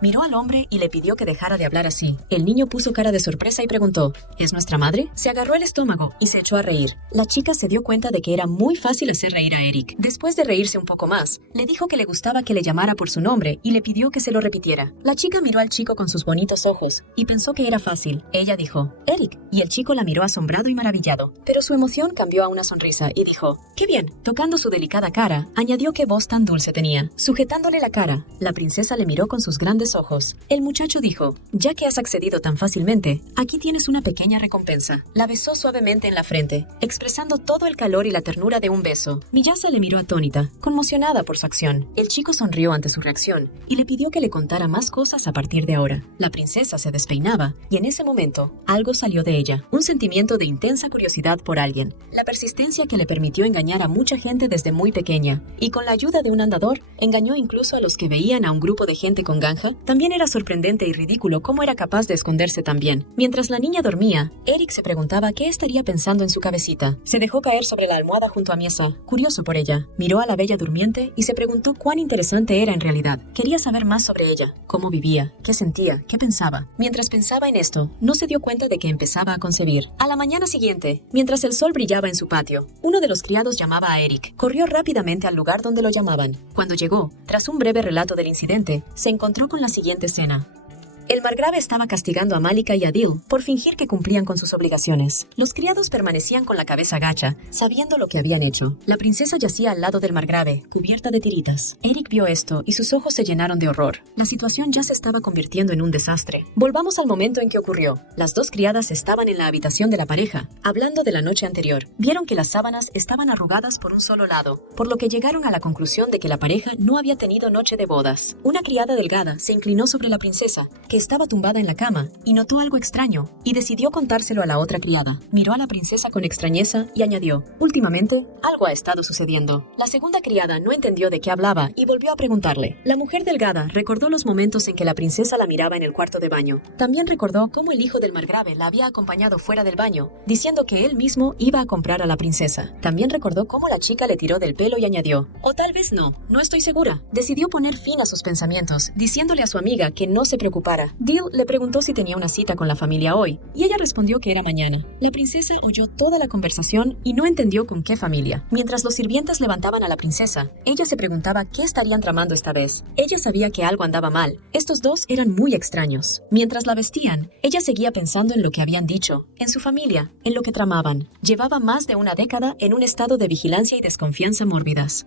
Miró al hombre y le pidió que dejara de hablar así. El niño puso cara de sorpresa y preguntó, ¿es nuestra madre? Se agarró el estómago y se echó a reír. La chica se dio cuenta de que era muy fácil hacer reír a Eric. Después de reírse un poco más, le dijo que le gustaba que le llamara por su nombre y le pidió que se lo repitiera. La chica miró al chico con sus bonitos ojos y pensó que era fácil. Ella dijo, Eric, y el chico la miró asombrado y maravillado. Pero su emoción cambió a una sonrisa y dijo, ¡qué bien! Tocando su delicada cara, añadió qué voz tan dulce tenía. Sujetándole la cara, la princesa le miró con sus grandes ojos. El muchacho dijo, ya que has accedido tan fácilmente, aquí tienes una pequeña recompensa. La besó suavemente en la frente, expresando todo el calor y la ternura de un beso. Miyasa le miró atónita, conmocionada por su acción. El chico sonrió ante su reacción y le pidió que le contara más cosas a partir de ahora. La princesa se despeinaba y en ese momento algo salió de ella, un sentimiento de intensa curiosidad por alguien, la persistencia que le permitió engañar a mucha gente desde muy pequeña, y con la ayuda de un andador, engañó incluso a los que veían a un grupo de gente con ganja. También era sorprendente y ridículo cómo era capaz de esconderse tan bien. Mientras la niña dormía, Eric se preguntaba qué estaría pensando en su cabecita. Se dejó caer sobre la almohada junto a Miesa, curioso por ella. Miró a la bella durmiente y se preguntó cuán interesante era en realidad. Quería saber más sobre ella, cómo vivía, qué sentía, qué pensaba. Mientras pensaba en esto, no se dio cuenta de que empezaba a concebir. A la mañana siguiente, mientras el sol brillaba en su patio, uno de los criados llamaba a Eric. Corrió rápidamente al lugar donde lo llamaban. Cuando llegó, tras un breve relato del incidente, se encontró con la siguiente escena. El margrave estaba castigando a Malika y a Dil por fingir que cumplían con sus obligaciones. Los criados permanecían con la cabeza gacha, sabiendo lo que habían hecho. La princesa yacía al lado del margrave, cubierta de tiritas. Eric vio esto y sus ojos se llenaron de horror. La situación ya se estaba convirtiendo en un desastre. Volvamos al momento en que ocurrió. Las dos criadas estaban en la habitación de la pareja, hablando de la noche anterior. Vieron que las sábanas estaban arrugadas por un solo lado, por lo que llegaron a la conclusión de que la pareja no había tenido noche de bodas. Una criada delgada se inclinó sobre la princesa, que estaba tumbada en la cama, y notó algo extraño, y decidió contárselo a la otra criada. Miró a la princesa con extrañeza y añadió, últimamente, algo ha estado sucediendo. La segunda criada no entendió de qué hablaba y volvió a preguntarle. La mujer delgada recordó los momentos en que la princesa la miraba en el cuarto de baño. También recordó cómo el hijo del margrave la había acompañado fuera del baño, diciendo que él mismo iba a comprar a la princesa. También recordó cómo la chica le tiró del pelo y añadió, o tal vez no estoy segura. Decidió poner fin a sus pensamientos, diciéndole a su amiga que no se preocupara. Dil le preguntó si tenía una cita con la familia hoy, y ella respondió que era mañana. La princesa oyó toda la conversación y no entendió con qué familia. Mientras los sirvientes levantaban a la princesa, ella se preguntaba qué estarían tramando esta vez. Ella sabía que algo andaba mal. Estos dos eran muy extraños. Mientras la vestían, ella seguía pensando en lo que habían dicho, en su familia, en lo que tramaban. Llevaba más de una década en un estado de vigilancia y desconfianza mórbidas.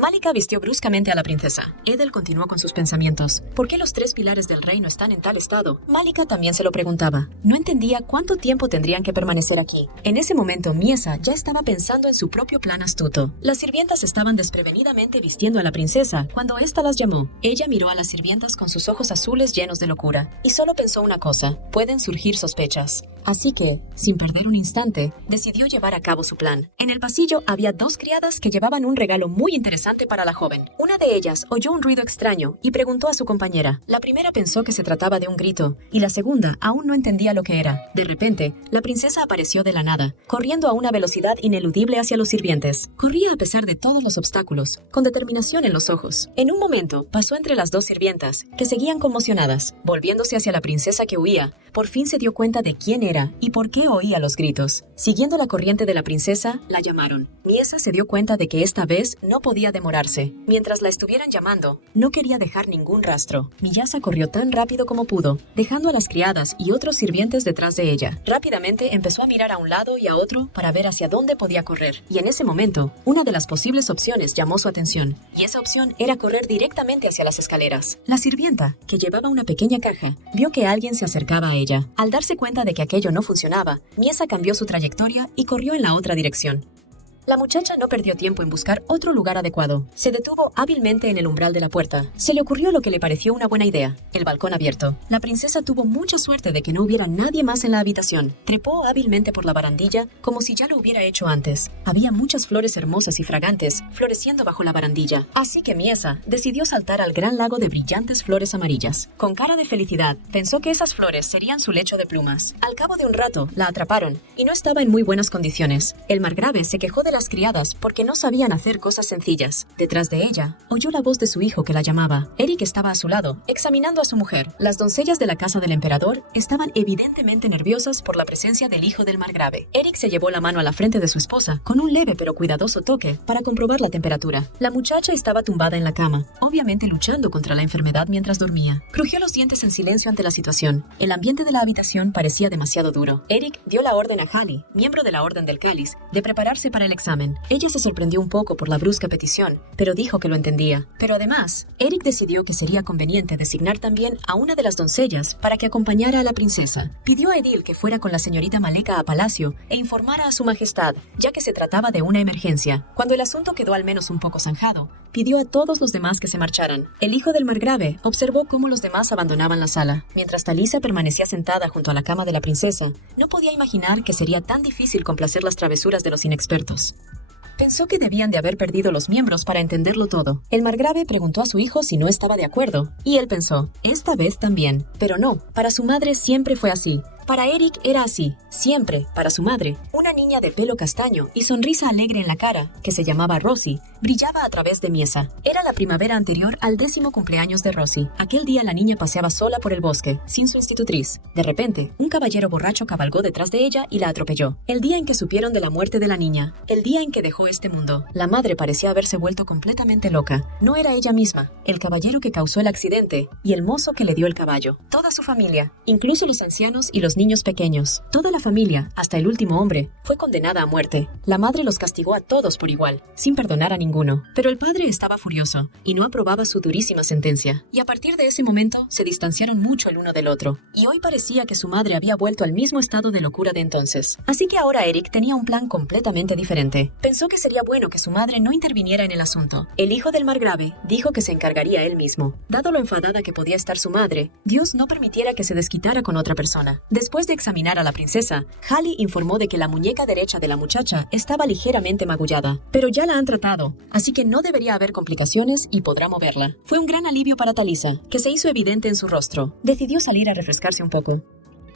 Malika vistió bruscamente a la princesa. Edel continuó con sus pensamientos. ¿Por qué los 3 pilares del reino están en tal estado? Malika también se lo preguntaba. No entendía cuánto tiempo tendrían que permanecer aquí. En ese momento, Miesa ya estaba pensando en su propio plan astuto. Las sirvientas estaban desprevenidamente vistiendo a la princesa cuando ésta las llamó. Ella miró a las sirvientas con sus ojos azules llenos de locura y solo pensó una cosa: pueden surgir sospechas. Así que, sin perder un instante, decidió llevar a cabo su plan. En el pasillo había 2 criadas que llevaban un regalo muy interesante para la joven. Una de ellas oyó un ruido extraño y preguntó a su compañera. La primera pensó que se trataba de un grito y la segunda aún no entendía lo que era. De repente, la princesa apareció de la nada, corriendo a una velocidad ineludible hacia los sirvientes. Corría a pesar de todos los obstáculos, con determinación en los ojos. En un momento, pasó entre las 2 sirvientas, que seguían conmocionadas. Volviéndose hacia la princesa que huía, por fin se dio cuenta de quién era y por qué oía los gritos. Siguiendo la corriente de la princesa, la llamaron. Miesa se dio cuenta de que esta vez no podía demorarse. Mientras la estuvieran llamando, no quería dejar ningún rastro. Miyasa corrió tan rápido como pudo, dejando a las criadas y otros sirvientes detrás de ella. Rápidamente empezó a mirar a un lado y a otro para ver hacia dónde podía correr. Y en ese momento, una de las posibles opciones llamó su atención. Y esa opción era correr directamente hacia las escaleras. La sirvienta, que llevaba una pequeña caja, vio que alguien se acercaba a ella. Al darse cuenta de que aquello no funcionaba, Miesa cambió su trayectoria y corrió en la otra dirección. La muchacha no perdió tiempo en buscar otro lugar adecuado. Se detuvo hábilmente en el umbral de la puerta. Se le ocurrió lo que le pareció una buena idea: el balcón abierto. La princesa tuvo mucha suerte de que no hubiera nadie más en la habitación. Trepó hábilmente por la barandilla como si ya lo hubiera hecho antes. Había muchas flores hermosas y fragantes floreciendo bajo la barandilla. Así que Miesa decidió saltar al gran lago de brillantes flores amarillas. Con cara de felicidad, pensó que esas flores serían su lecho de plumas. Al cabo de un rato, la atraparon y no estaba en muy buenas condiciones. El margrave se quejó de las criadas porque no sabían hacer cosas sencillas. Detrás de ella, oyó la voz de su hijo que la llamaba. Eric estaba a su lado, examinando a su mujer. Las doncellas de la casa del emperador estaban evidentemente nerviosas por la presencia del hijo del margrave. Eric se llevó la mano a la frente de su esposa con un leve pero cuidadoso toque para comprobar la temperatura. La muchacha estaba tumbada en la cama, obviamente luchando contra la enfermedad mientras dormía. Crujió los dientes en silencio ante la situación. El ambiente de la habitación parecía demasiado duro. Eric dio la orden a Hali, miembro de la Orden del Cáliz, de prepararse para el examen. Ella se sorprendió un poco por la brusca petición, pero dijo que lo entendía. Pero además, Eric decidió que sería conveniente designar también a una de las doncellas para que acompañara a la princesa. Pidió a Edil que fuera con la señorita Maleka a palacio e informara a su majestad, ya que se trataba de una emergencia. Cuando el asunto quedó al menos un poco zanjado, pidió a todos los demás que se marcharan. El hijo del margrave observó cómo los demás abandonaban la sala. Mientras Talisa permanecía sentada junto a la cama de la princesa, no podía imaginar que sería tan difícil complacer las travesuras de los inexpertos. Pensó que debían de haber perdido los miembros para entenderlo todo. El margrave preguntó a su hijo si no estaba de acuerdo, y él pensó, esta vez también. Pero no, para su madre siempre fue así. Para Eric era así, siempre, para su madre. Una niña de pelo castaño y sonrisa alegre en la cara, que se llamaba Rosie, brillaba a través de Miesa. Era la primavera anterior al 10º cumpleaños de Rosie. Aquel día la niña paseaba sola por el bosque, sin su institutriz. De repente, un caballero borracho cabalgó detrás de ella y la atropelló. El día en que supieron de la muerte de la niña, el día en que dejó este mundo, la madre parecía haberse vuelto completamente loca. No era ella misma, el caballero que causó el accidente y el mozo que le dio el caballo. Toda su familia, incluso los ancianos y los niños pequeños, toda la familia, hasta el último hombre, fue condenada a muerte. La madre los castigó a todos por igual, sin perdonar a ninguno. Pero el padre estaba furioso y no aprobaba su durísima sentencia. Y a partir de ese momento se distanciaron mucho el uno del otro. Y hoy parecía que su madre había vuelto al mismo estado de locura de entonces. Así que ahora Eric tenía un plan completamente diferente. Pensó que sería bueno que su madre no interviniera en el asunto. El hijo del margrave dijo que se encargaría él mismo. Dado lo enfadada que podía estar su madre, Dios no permitiera que se desquitara con otra persona. Después de examinar a la princesa, Hali informó de que la muñeca derecha de la muchacha estaba ligeramente magullada, pero ya la han tratado, así que no debería haber complicaciones y podrá moverla. Fue un gran alivio para Talisa, que se hizo evidente en su rostro. Decidió salir a refrescarse un poco.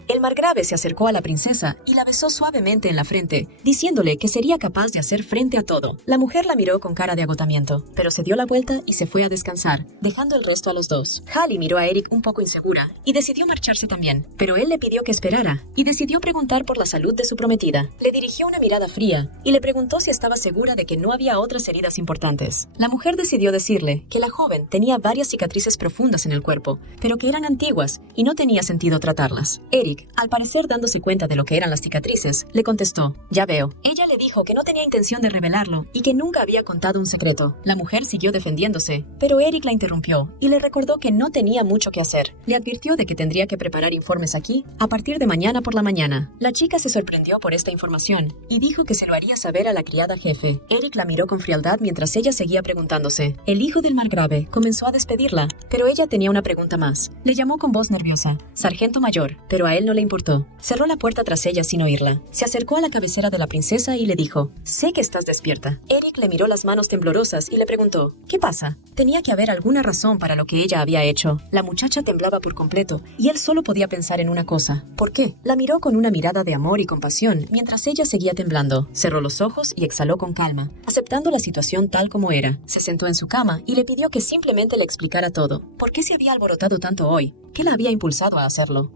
El margrave se acercó a la princesa y la besó suavemente en la frente, diciéndole que sería capaz de hacer frente a todo. La mujer la miró con cara de agotamiento, pero se dio la vuelta y se fue a descansar, dejando el resto a los dos. Hali miró a Eric un poco insegura y decidió marcharse también, pero él le pidió que esperara y decidió preguntar por la salud de su prometida. Le dirigió una mirada fría y le preguntó si estaba segura de que no había otras heridas importantes. La mujer decidió decirle que la joven tenía varias cicatrices profundas en el cuerpo, pero que eran antiguas y no tenía sentido tratarlas. Eric Eric, al parecer dándose cuenta de lo que eran las cicatrices, le contestó: «Ya veo». Ella le dijo que no tenía intención de revelarlo y que nunca había contado un secreto. La mujer siguió defendiéndose, pero Eric la interrumpió y le recordó que no tenía mucho que hacer. Le advirtió de que tendría que preparar informes aquí a partir de mañana por la mañana. La chica se sorprendió por esta información y dijo que se lo haría saber a la criada jefe. Eric la miró con frialdad mientras ella seguía preguntándose. El hijo del margrave comenzó a despedirla, pero ella tenía una pregunta más. Le llamó con voz nerviosa: «Sargento mayor», pero a él no le importó. Cerró la puerta tras ella sin oírla. Se acercó a la cabecera de la princesa y le dijo: «Sé que estás despierta». Eric le miró las manos temblorosas y le preguntó: «¿Qué pasa?». Tenía que haber alguna razón para lo que ella había hecho. La muchacha temblaba por completo y él solo podía pensar en una cosa: ¿por qué? La miró con una mirada de amor y compasión mientras ella seguía temblando. Cerró los ojos y exhaló con calma, aceptando la situación tal como era. Se sentó en su cama y le pidió que simplemente le explicara todo. ¿Por qué se había alborotado tanto hoy? ¿Qué la había impulsado a hacerlo?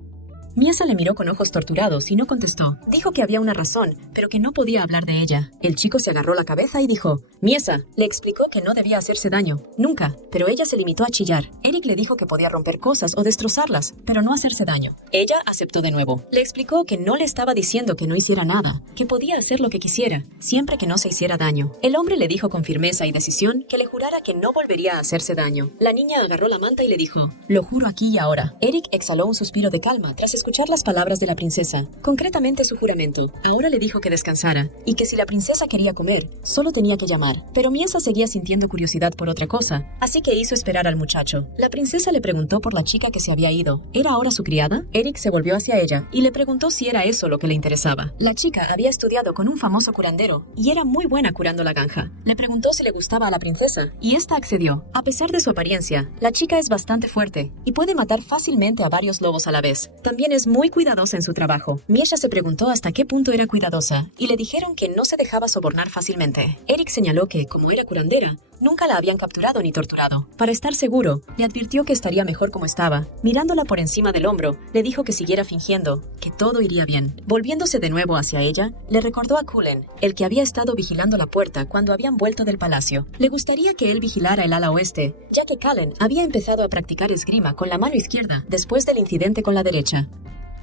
Miesa le miró con ojos torturados y no contestó. Dijo que había una razón, pero que no podía hablar de ella. El chico se agarró la cabeza y dijo: «Miesa». Le explicó que no debía hacerse daño, nunca, pero ella se limitó a chillar. Eric le dijo que podía romper cosas o destrozarlas, pero no hacerse daño. Ella aceptó de nuevo. Le explicó que no le estaba diciendo que no hiciera nada, que podía hacer lo que quisiera, siempre que no se hiciera daño. El hombre le dijo con firmeza y decisión que le jurara que no volvería a hacerse daño. La niña agarró la manta y le dijo: «Lo juro aquí y ahora». Eric exhaló un suspiro de calma tras escuchar las palabras de la princesa, concretamente su juramento. Ahora le dijo que descansara y que si la princesa quería comer, solo tenía que llamar. Pero Miesa seguía sintiendo curiosidad por otra cosa, así que hizo esperar al muchacho. La princesa le preguntó por la chica que se había ido. ¿Era ahora su criada? Eric se volvió hacia ella y le preguntó si era eso lo que le interesaba. La chica había estudiado con un famoso curandero y era muy buena curando la ganja. Le preguntó si le gustaba a la princesa y esta accedió. A pesar de su apariencia, la chica es bastante fuerte y puede matar fácilmente a varios lobos a la vez. También es muy cuidadosa en su trabajo. Miesha se preguntó hasta qué punto era cuidadosa y le dijeron que no se dejaba sobornar fácilmente. Eric señaló que, como era curandera, nunca la habían capturado ni torturado. Para estar seguro, le advirtió que estaría mejor como estaba. Mirándola por encima del hombro, le dijo que siguiera fingiendo, que todo iría bien. Volviéndose de nuevo hacia ella, le recordó a Cullen, el que había estado vigilando la puerta cuando habían vuelto del palacio. Le gustaría que él vigilara el ala oeste, ya que Cullen había empezado a practicar esgrima con la mano izquierda después del incidente con la derecha.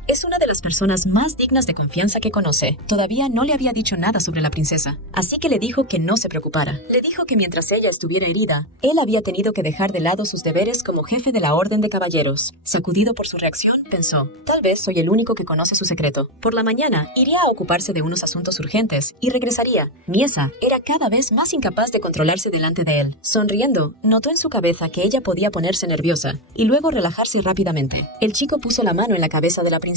Es una de las personas más dignas de confianza que conoce. Todavía no le había dicho nada sobre la princesa, así que le dijo que no se preocupara. Le dijo que mientras ella estuviera herida, él había tenido que dejar de lado sus deberes como jefe de la Orden de Caballeros. Sacudido por su reacción, pensó: tal vez soy el único que conoce su secreto. Por la mañana, iría a ocuparse de unos asuntos urgentes y regresaría. Miesa era cada vez más incapaz de controlarse delante de él. Sonriendo, notó en su cabeza que ella podía ponerse nerviosa y luego relajarse rápidamente. El chico puso la mano en la cabeza de la princesa,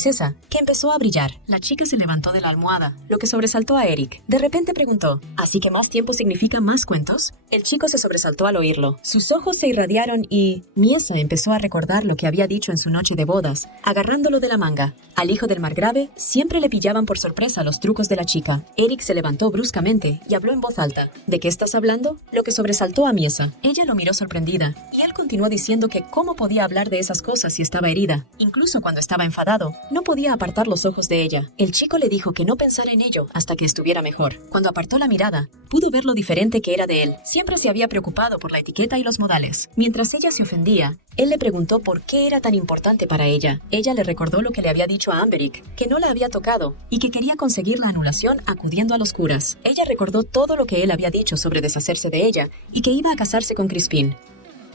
que empezó a brillar. La chica se levantó de la almohada, lo que sobresaltó a Eric. De repente preguntó: ¿así que más tiempo significa más cuentos? El chico se sobresaltó al oírlo. Sus ojos se irradiaron y Miesa empezó a recordar lo que había dicho en su noche de bodas, agarrándolo de la manga. Al hijo del margrave siempre le pillaban por sorpresa los trucos de la chica. Eric se levantó bruscamente y habló en voz alta: ¿de qué estás hablando? Lo que sobresaltó a Miesa. Ella lo miró sorprendida y él continuó diciendo que cómo podía hablar de esas cosas si estaba herida. Incluso cuando estaba enfadado, no podía apartar los ojos de ella. El chico le dijo que no pensara en ello hasta que estuviera mejor. Cuando apartó la mirada, pudo ver lo diferente que era de él. Siempre se había preocupado por la etiqueta y los modales. Mientras ella se ofendía, él le preguntó por qué era tan importante para ella. Ella le recordó lo que le había dicho a Amberic, que no la había tocado y que quería conseguir la anulación acudiendo a los curas. Ella recordó todo lo que él había dicho sobre deshacerse de ella y que iba a casarse con Crispin.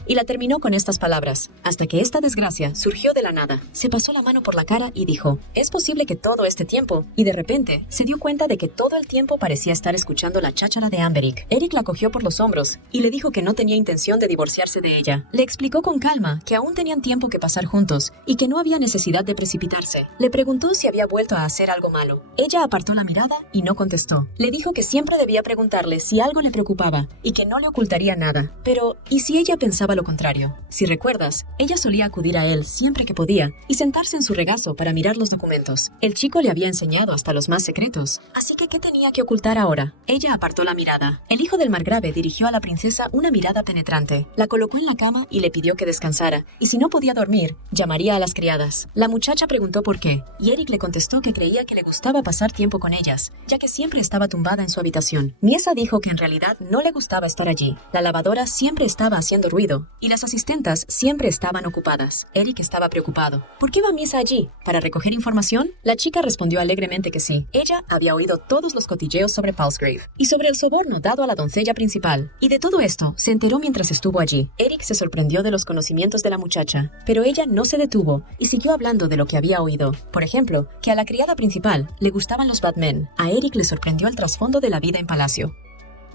Y la terminó con estas palabras, hasta que esta desgracia surgió de la nada. Se pasó la mano por la cara y dijo: es posible que todo este tiempo, y de repente se dio cuenta de que todo el tiempo parecía estar escuchando la cháchara de Amberic. Eric la cogió por los hombros y le dijo que no tenía intención de divorciarse de ella. Le explicó con calma que aún tenían tiempo que pasar juntos y que no había necesidad de precipitarse. Le preguntó si había vuelto a hacer algo malo. Ella apartó la mirada y no contestó. Le dijo que siempre debía preguntarle si algo le preocupaba y que no le ocultaría nada. Pero, ¿y si ella pensaba lo contrario? Si recuerdas, ella solía acudir a él siempre que podía y sentarse en su regazo para mirar los documentos. El chico le había enseñado hasta los más secretos, así que ¿qué tenía que ocultar ahora? Ella apartó la mirada. El hijo del margrave dirigió a la princesa una mirada penetrante, la colocó en la cama y le pidió que descansara, y si no podía dormir, llamaría a las criadas. La muchacha preguntó por qué, y Eric le contestó que creía que le gustaba pasar tiempo con ellas, ya que siempre estaba tumbada en su habitación. Miesa dijo que en realidad no le gustaba estar allí. La lavadora siempre estaba haciendo ruido trabajo, y las asistentas siempre estaban ocupadas. Eric estaba preocupado. ¿Por qué va Misa allí? ¿Para recoger información? La chica respondió alegremente que sí. Ella había oído todos los cotilleos sobre Palsgrave y sobre el soborno dado a la doncella principal. Y de todo esto se enteró mientras estuvo allí. Eric se sorprendió de los conocimientos de la muchacha, pero ella no se detuvo y siguió hablando de lo que había oído. Por ejemplo, que a la criada principal le gustaban los Batmen. A Eric le sorprendió el trasfondo de la vida en palacio.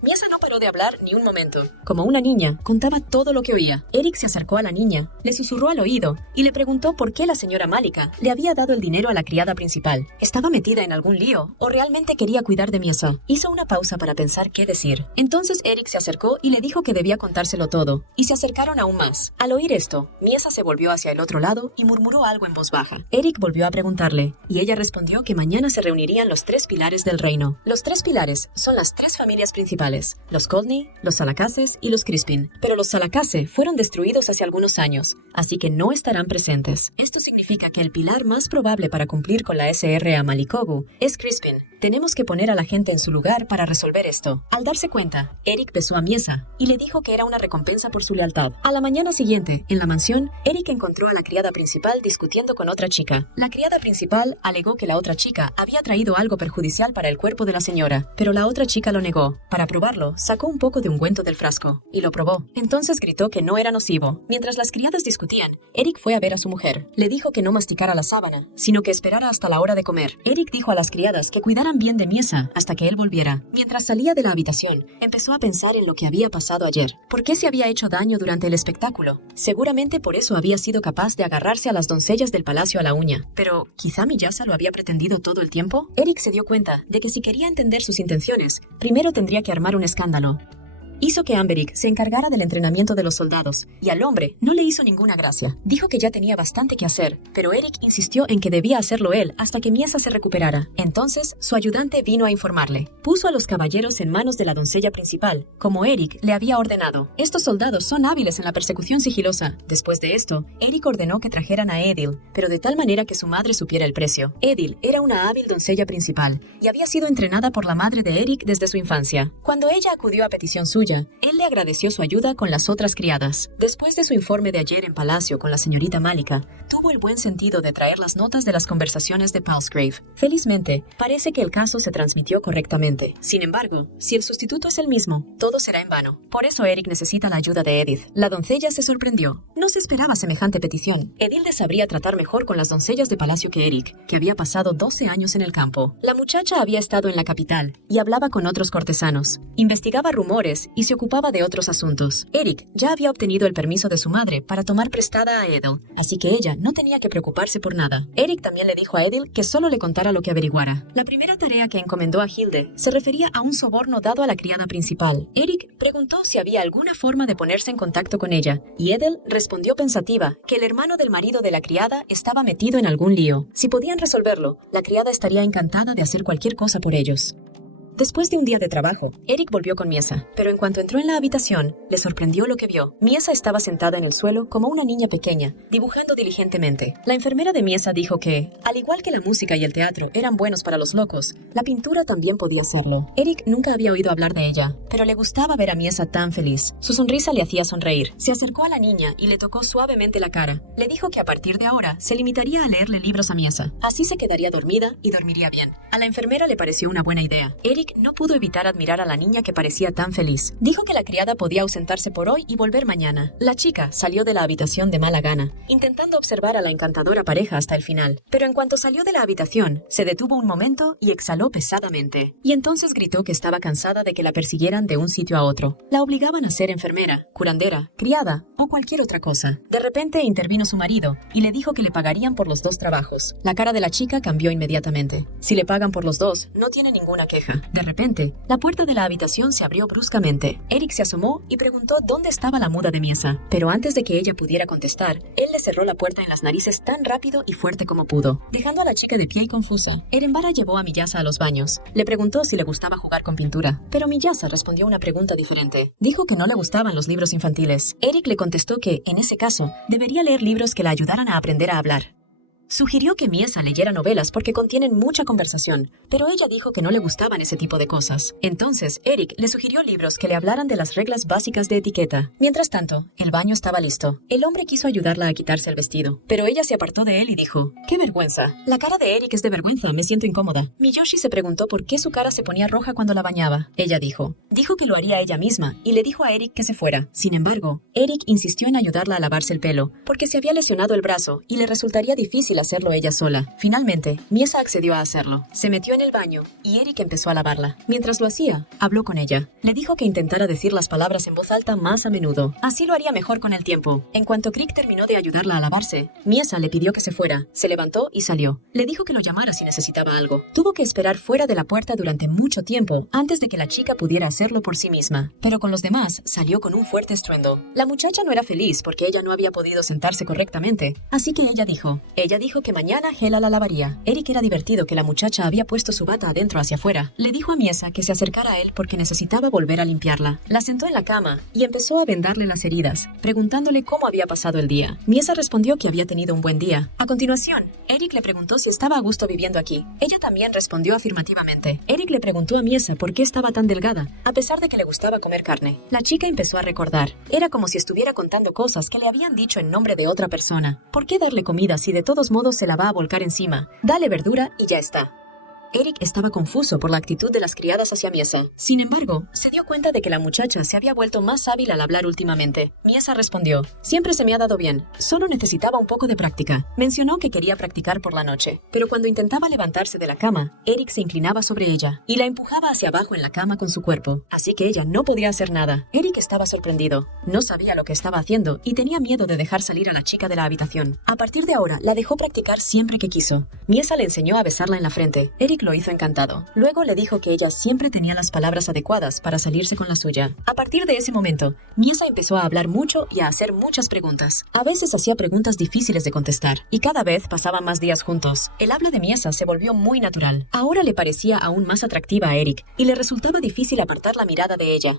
Misa no paró de hablar ni un momento. Como una niña, contaba todo lo que oía. Eric se acercó a la niña, le susurró al oído y le preguntó por qué la señora Malika le había dado el dinero a la criada principal. ¿Estaba metida en algún lío o realmente quería cuidar de Misa? Hizo una pausa para pensar qué decir. Entonces Eric se acercó y le dijo que debía contárselo todo, y se acercaron aún más. Al oír esto, Misa se volvió hacia el otro lado y murmuró algo en voz baja. Eric volvió a preguntarle, y ella respondió que mañana se reunirían los 3 pilares del reino. Los 3 pilares son las 3 familias principales: los Coldney, los Salacases y los Crispin. Pero los Salacase fueron destruidos hace algunos años, así que no estarán presentes. Esto significa que el pilar más probable para cumplir con la SR a Malikogu es Crispin. Tenemos que poner a la gente en su lugar para resolver esto. Al darse cuenta, Eric besó a Misa y le dijo que era una recompensa por su lealtad. A la mañana siguiente, en la mansión, Eric encontró a la criada principal discutiendo con otra chica. La criada principal alegó que la otra chica había traído algo perjudicial para el cuerpo de la señora, pero la otra chica lo negó. Para probarlo, sacó un poco de ungüento del frasco y lo probó. Entonces gritó que no era nocivo. Mientras las criadas discutían, Eric fue a ver a su mujer. Le dijo que no masticara la sábana, sino que esperara hasta la hora de comer. Eric dijo a las criadas que cuidaran bien de Misa hasta que él volviera. Mientras salía de la habitación, empezó a pensar en lo que había pasado ayer. ¿Por qué se había hecho daño durante el espectáculo? Seguramente por eso había sido capaz de agarrarse a las doncellas del palacio a la uña. Pero, ¿quizá Miyasa lo había pretendido todo el tiempo? Eric se dio cuenta de que si quería entender sus intenciones, primero tendría que armar un escándalo. Hizo que Amberic se encargara del entrenamiento de los soldados, y al hombre no le hizo ninguna gracia. Dijo que ya tenía bastante que hacer, pero Eric insistió en que debía hacerlo él hasta que Miyasa se recuperara. Entonces, su ayudante vino a informarle. Puso a los caballeros en manos de la doncella principal, como Eric le había ordenado. Estos soldados son hábiles en la persecución sigilosa. Después de esto, Eric ordenó que trajeran a Edil, pero de tal manera que su madre supiera el precio. Edil era una hábil doncella principal, y había sido entrenada por la madre de Eric desde su infancia. Cuando ella acudió a petición suya, él le agradeció su ayuda con las otras criadas. Después de su informe de ayer en palacio con la señorita Malika, tuvo el buen sentido de traer las notas de las conversaciones de Palsgrave. Felizmente, parece que el caso se transmitió correctamente. Sin embargo, si el sustituto es el mismo, todo será en vano. Por eso Eric necesita la ayuda de Edith. La doncella se sorprendió. No se esperaba semejante petición. Edilde sabría tratar mejor con las doncellas de palacio que Eric, que había pasado 12 años en el campo. La muchacha había estado en la capital y hablaba con otros cortesanos. Investigaba rumores y se ocupaba de otros asuntos. Eric ya había obtenido el permiso de su madre para tomar prestada a Edel, así que ella no tenía que preocuparse por nada. Eric también le dijo a Edel que solo le contara lo que averiguara. La primera tarea que encomendó a Hilde se refería a un soborno dado a la criada principal. Eric preguntó si había alguna forma de ponerse en contacto con ella, y Edel respondió pensativa que el hermano del marido de la criada estaba metido en algún lío. Si podían resolverlo, la criada estaría encantada de hacer cualquier cosa por ellos. Después de un día de trabajo, Eric volvió con Miyasa, pero en cuanto entró en la habitación, le sorprendió lo que vio. Miyasa estaba sentada en el suelo como una niña pequeña, dibujando diligentemente. La enfermera de Miyasa dijo que, al igual que la música y el teatro eran buenos para los locos, la pintura también podía serlo. Eric nunca había oído hablar de ella, pero le gustaba ver a Miyasa tan feliz. Su sonrisa le hacía sonreír. Se acercó a la niña y le tocó suavemente la cara. Le dijo que a partir de ahora se limitaría a leerle libros a Miyasa. Así se quedaría dormida y dormiría bien. A la enfermera le pareció una buena idea. Eric no pudo evitar admirar a la niña que parecía tan feliz. Dijo que la criada podía ausentarse por hoy y volver mañana. La chica salió de la habitación de mala gana, intentando observar a la encantadora pareja hasta el final. Pero en cuanto salió de la habitación, se detuvo un momento y exhaló pesadamente. Y entonces gritó que estaba cansada de que la persiguieran de un sitio a otro. La obligaban a ser enfermera, curandera, criada o cualquier otra cosa. De repente intervino su marido y le dijo que le pagarían por los 2 trabajos. La cara de la chica cambió inmediatamente. Si le pagan por los 2, no tiene ninguna queja. De repente, la puerta de la habitación se abrió bruscamente. Eric se asomó y preguntó dónde estaba la muda de Miyasa. Pero antes de que ella pudiera contestar, él le cerró la puerta en las narices tan rápido y fuerte como pudo, dejando a la chica de pie y confusa. Erembara llevó a Miyasa a los baños. Le preguntó si le gustaba jugar con pintura, pero Miyasa respondió una pregunta diferente. Dijo que no le gustaban los libros infantiles. Eric le contestó que, en ese caso, debería leer libros que la ayudaran a aprender a hablar. Sugirió que Miesa leyera novelas porque contienen mucha conversación, pero ella dijo que no le gustaban ese tipo de cosas. Entonces, Eric le sugirió libros que le hablaran de las reglas básicas de etiqueta. Mientras tanto, el baño estaba listo. El hombre quiso ayudarla a quitarse el vestido, pero ella se apartó de él y dijo: ¡Qué vergüenza! La cara de Eric es de vergüenza, me siento incómoda. Miyoshi se preguntó por qué su cara se ponía roja cuando la bañaba. Ella dijo que lo haría ella misma y le dijo a Eric que se fuera. Sin embargo, Eric insistió en ayudarla a lavarse el pelo, porque se había lesionado el brazo y le resultaría difícil hacerlo ella sola. Finalmente, Miesa accedió a hacerlo. Se metió en el baño y Eric empezó a lavarla. Mientras lo hacía, habló con ella. Le dijo que intentara decir las palabras en voz alta más a menudo. Así lo haría mejor con el tiempo. En cuanto Crick terminó de ayudarla a lavarse, Miesa le pidió que se fuera. Se levantó y salió. Le dijo que lo llamara si necesitaba algo. Tuvo que esperar fuera de la puerta durante mucho tiempo antes de que la chica pudiera hacerlo por sí misma. Pero con los demás salió con un fuerte estruendo. La muchacha no era feliz porque ella no había podido sentarse correctamente. Así que ella dijo que mañana Hela la lavaría. Eric era divertido que la muchacha había puesto su bata adentro hacia afuera. Le dijo a Miesa que se acercara a él porque necesitaba volver a limpiarla. La sentó en la cama y empezó a vendarle las heridas, preguntándole cómo había pasado el día. Miesa respondió que había tenido un buen día. A continuación, Eric le preguntó si estaba a gusto viviendo aquí. Ella también respondió afirmativamente. Eric le preguntó a Miesa por qué estaba tan delgada, a pesar de que le gustaba comer carne. La chica empezó a recordar. Era como si estuviera contando cosas que le habían dicho en nombre de otra persona. ¿Por qué darle comida si de todos modos se la va a volcar encima? Dale verdura y ya está. Eric estaba confuso por la actitud de las criadas hacia Miesa. Sin embargo, se dio cuenta de que la muchacha se había vuelto más hábil al hablar últimamente. Miesa respondió: siempre se me ha dado bien, solo necesitaba un poco de práctica. Mencionó que quería practicar por la noche, pero cuando intentaba levantarse de la cama, Eric se inclinaba sobre ella y la empujaba hacia abajo en la cama con su cuerpo, así que ella no podía hacer nada. Eric estaba sorprendido, no sabía lo que estaba haciendo y tenía miedo de dejar salir a la chica de la habitación. A partir de ahora, la dejó practicar siempre que quiso. Miesa le enseñó a besarla en la frente. Eric lo hizo encantado. Luego le dijo que ella siempre tenía las palabras adecuadas para salirse con la suya. A partir de ese momento, Miesa empezó a hablar mucho y a hacer muchas preguntas. A veces hacía preguntas difíciles de contestar, y cada vez pasaban más días juntos. El habla de Miesa se volvió muy natural. Ahora le parecía aún más atractiva a Eric, y le resultaba difícil apartar la mirada de ella.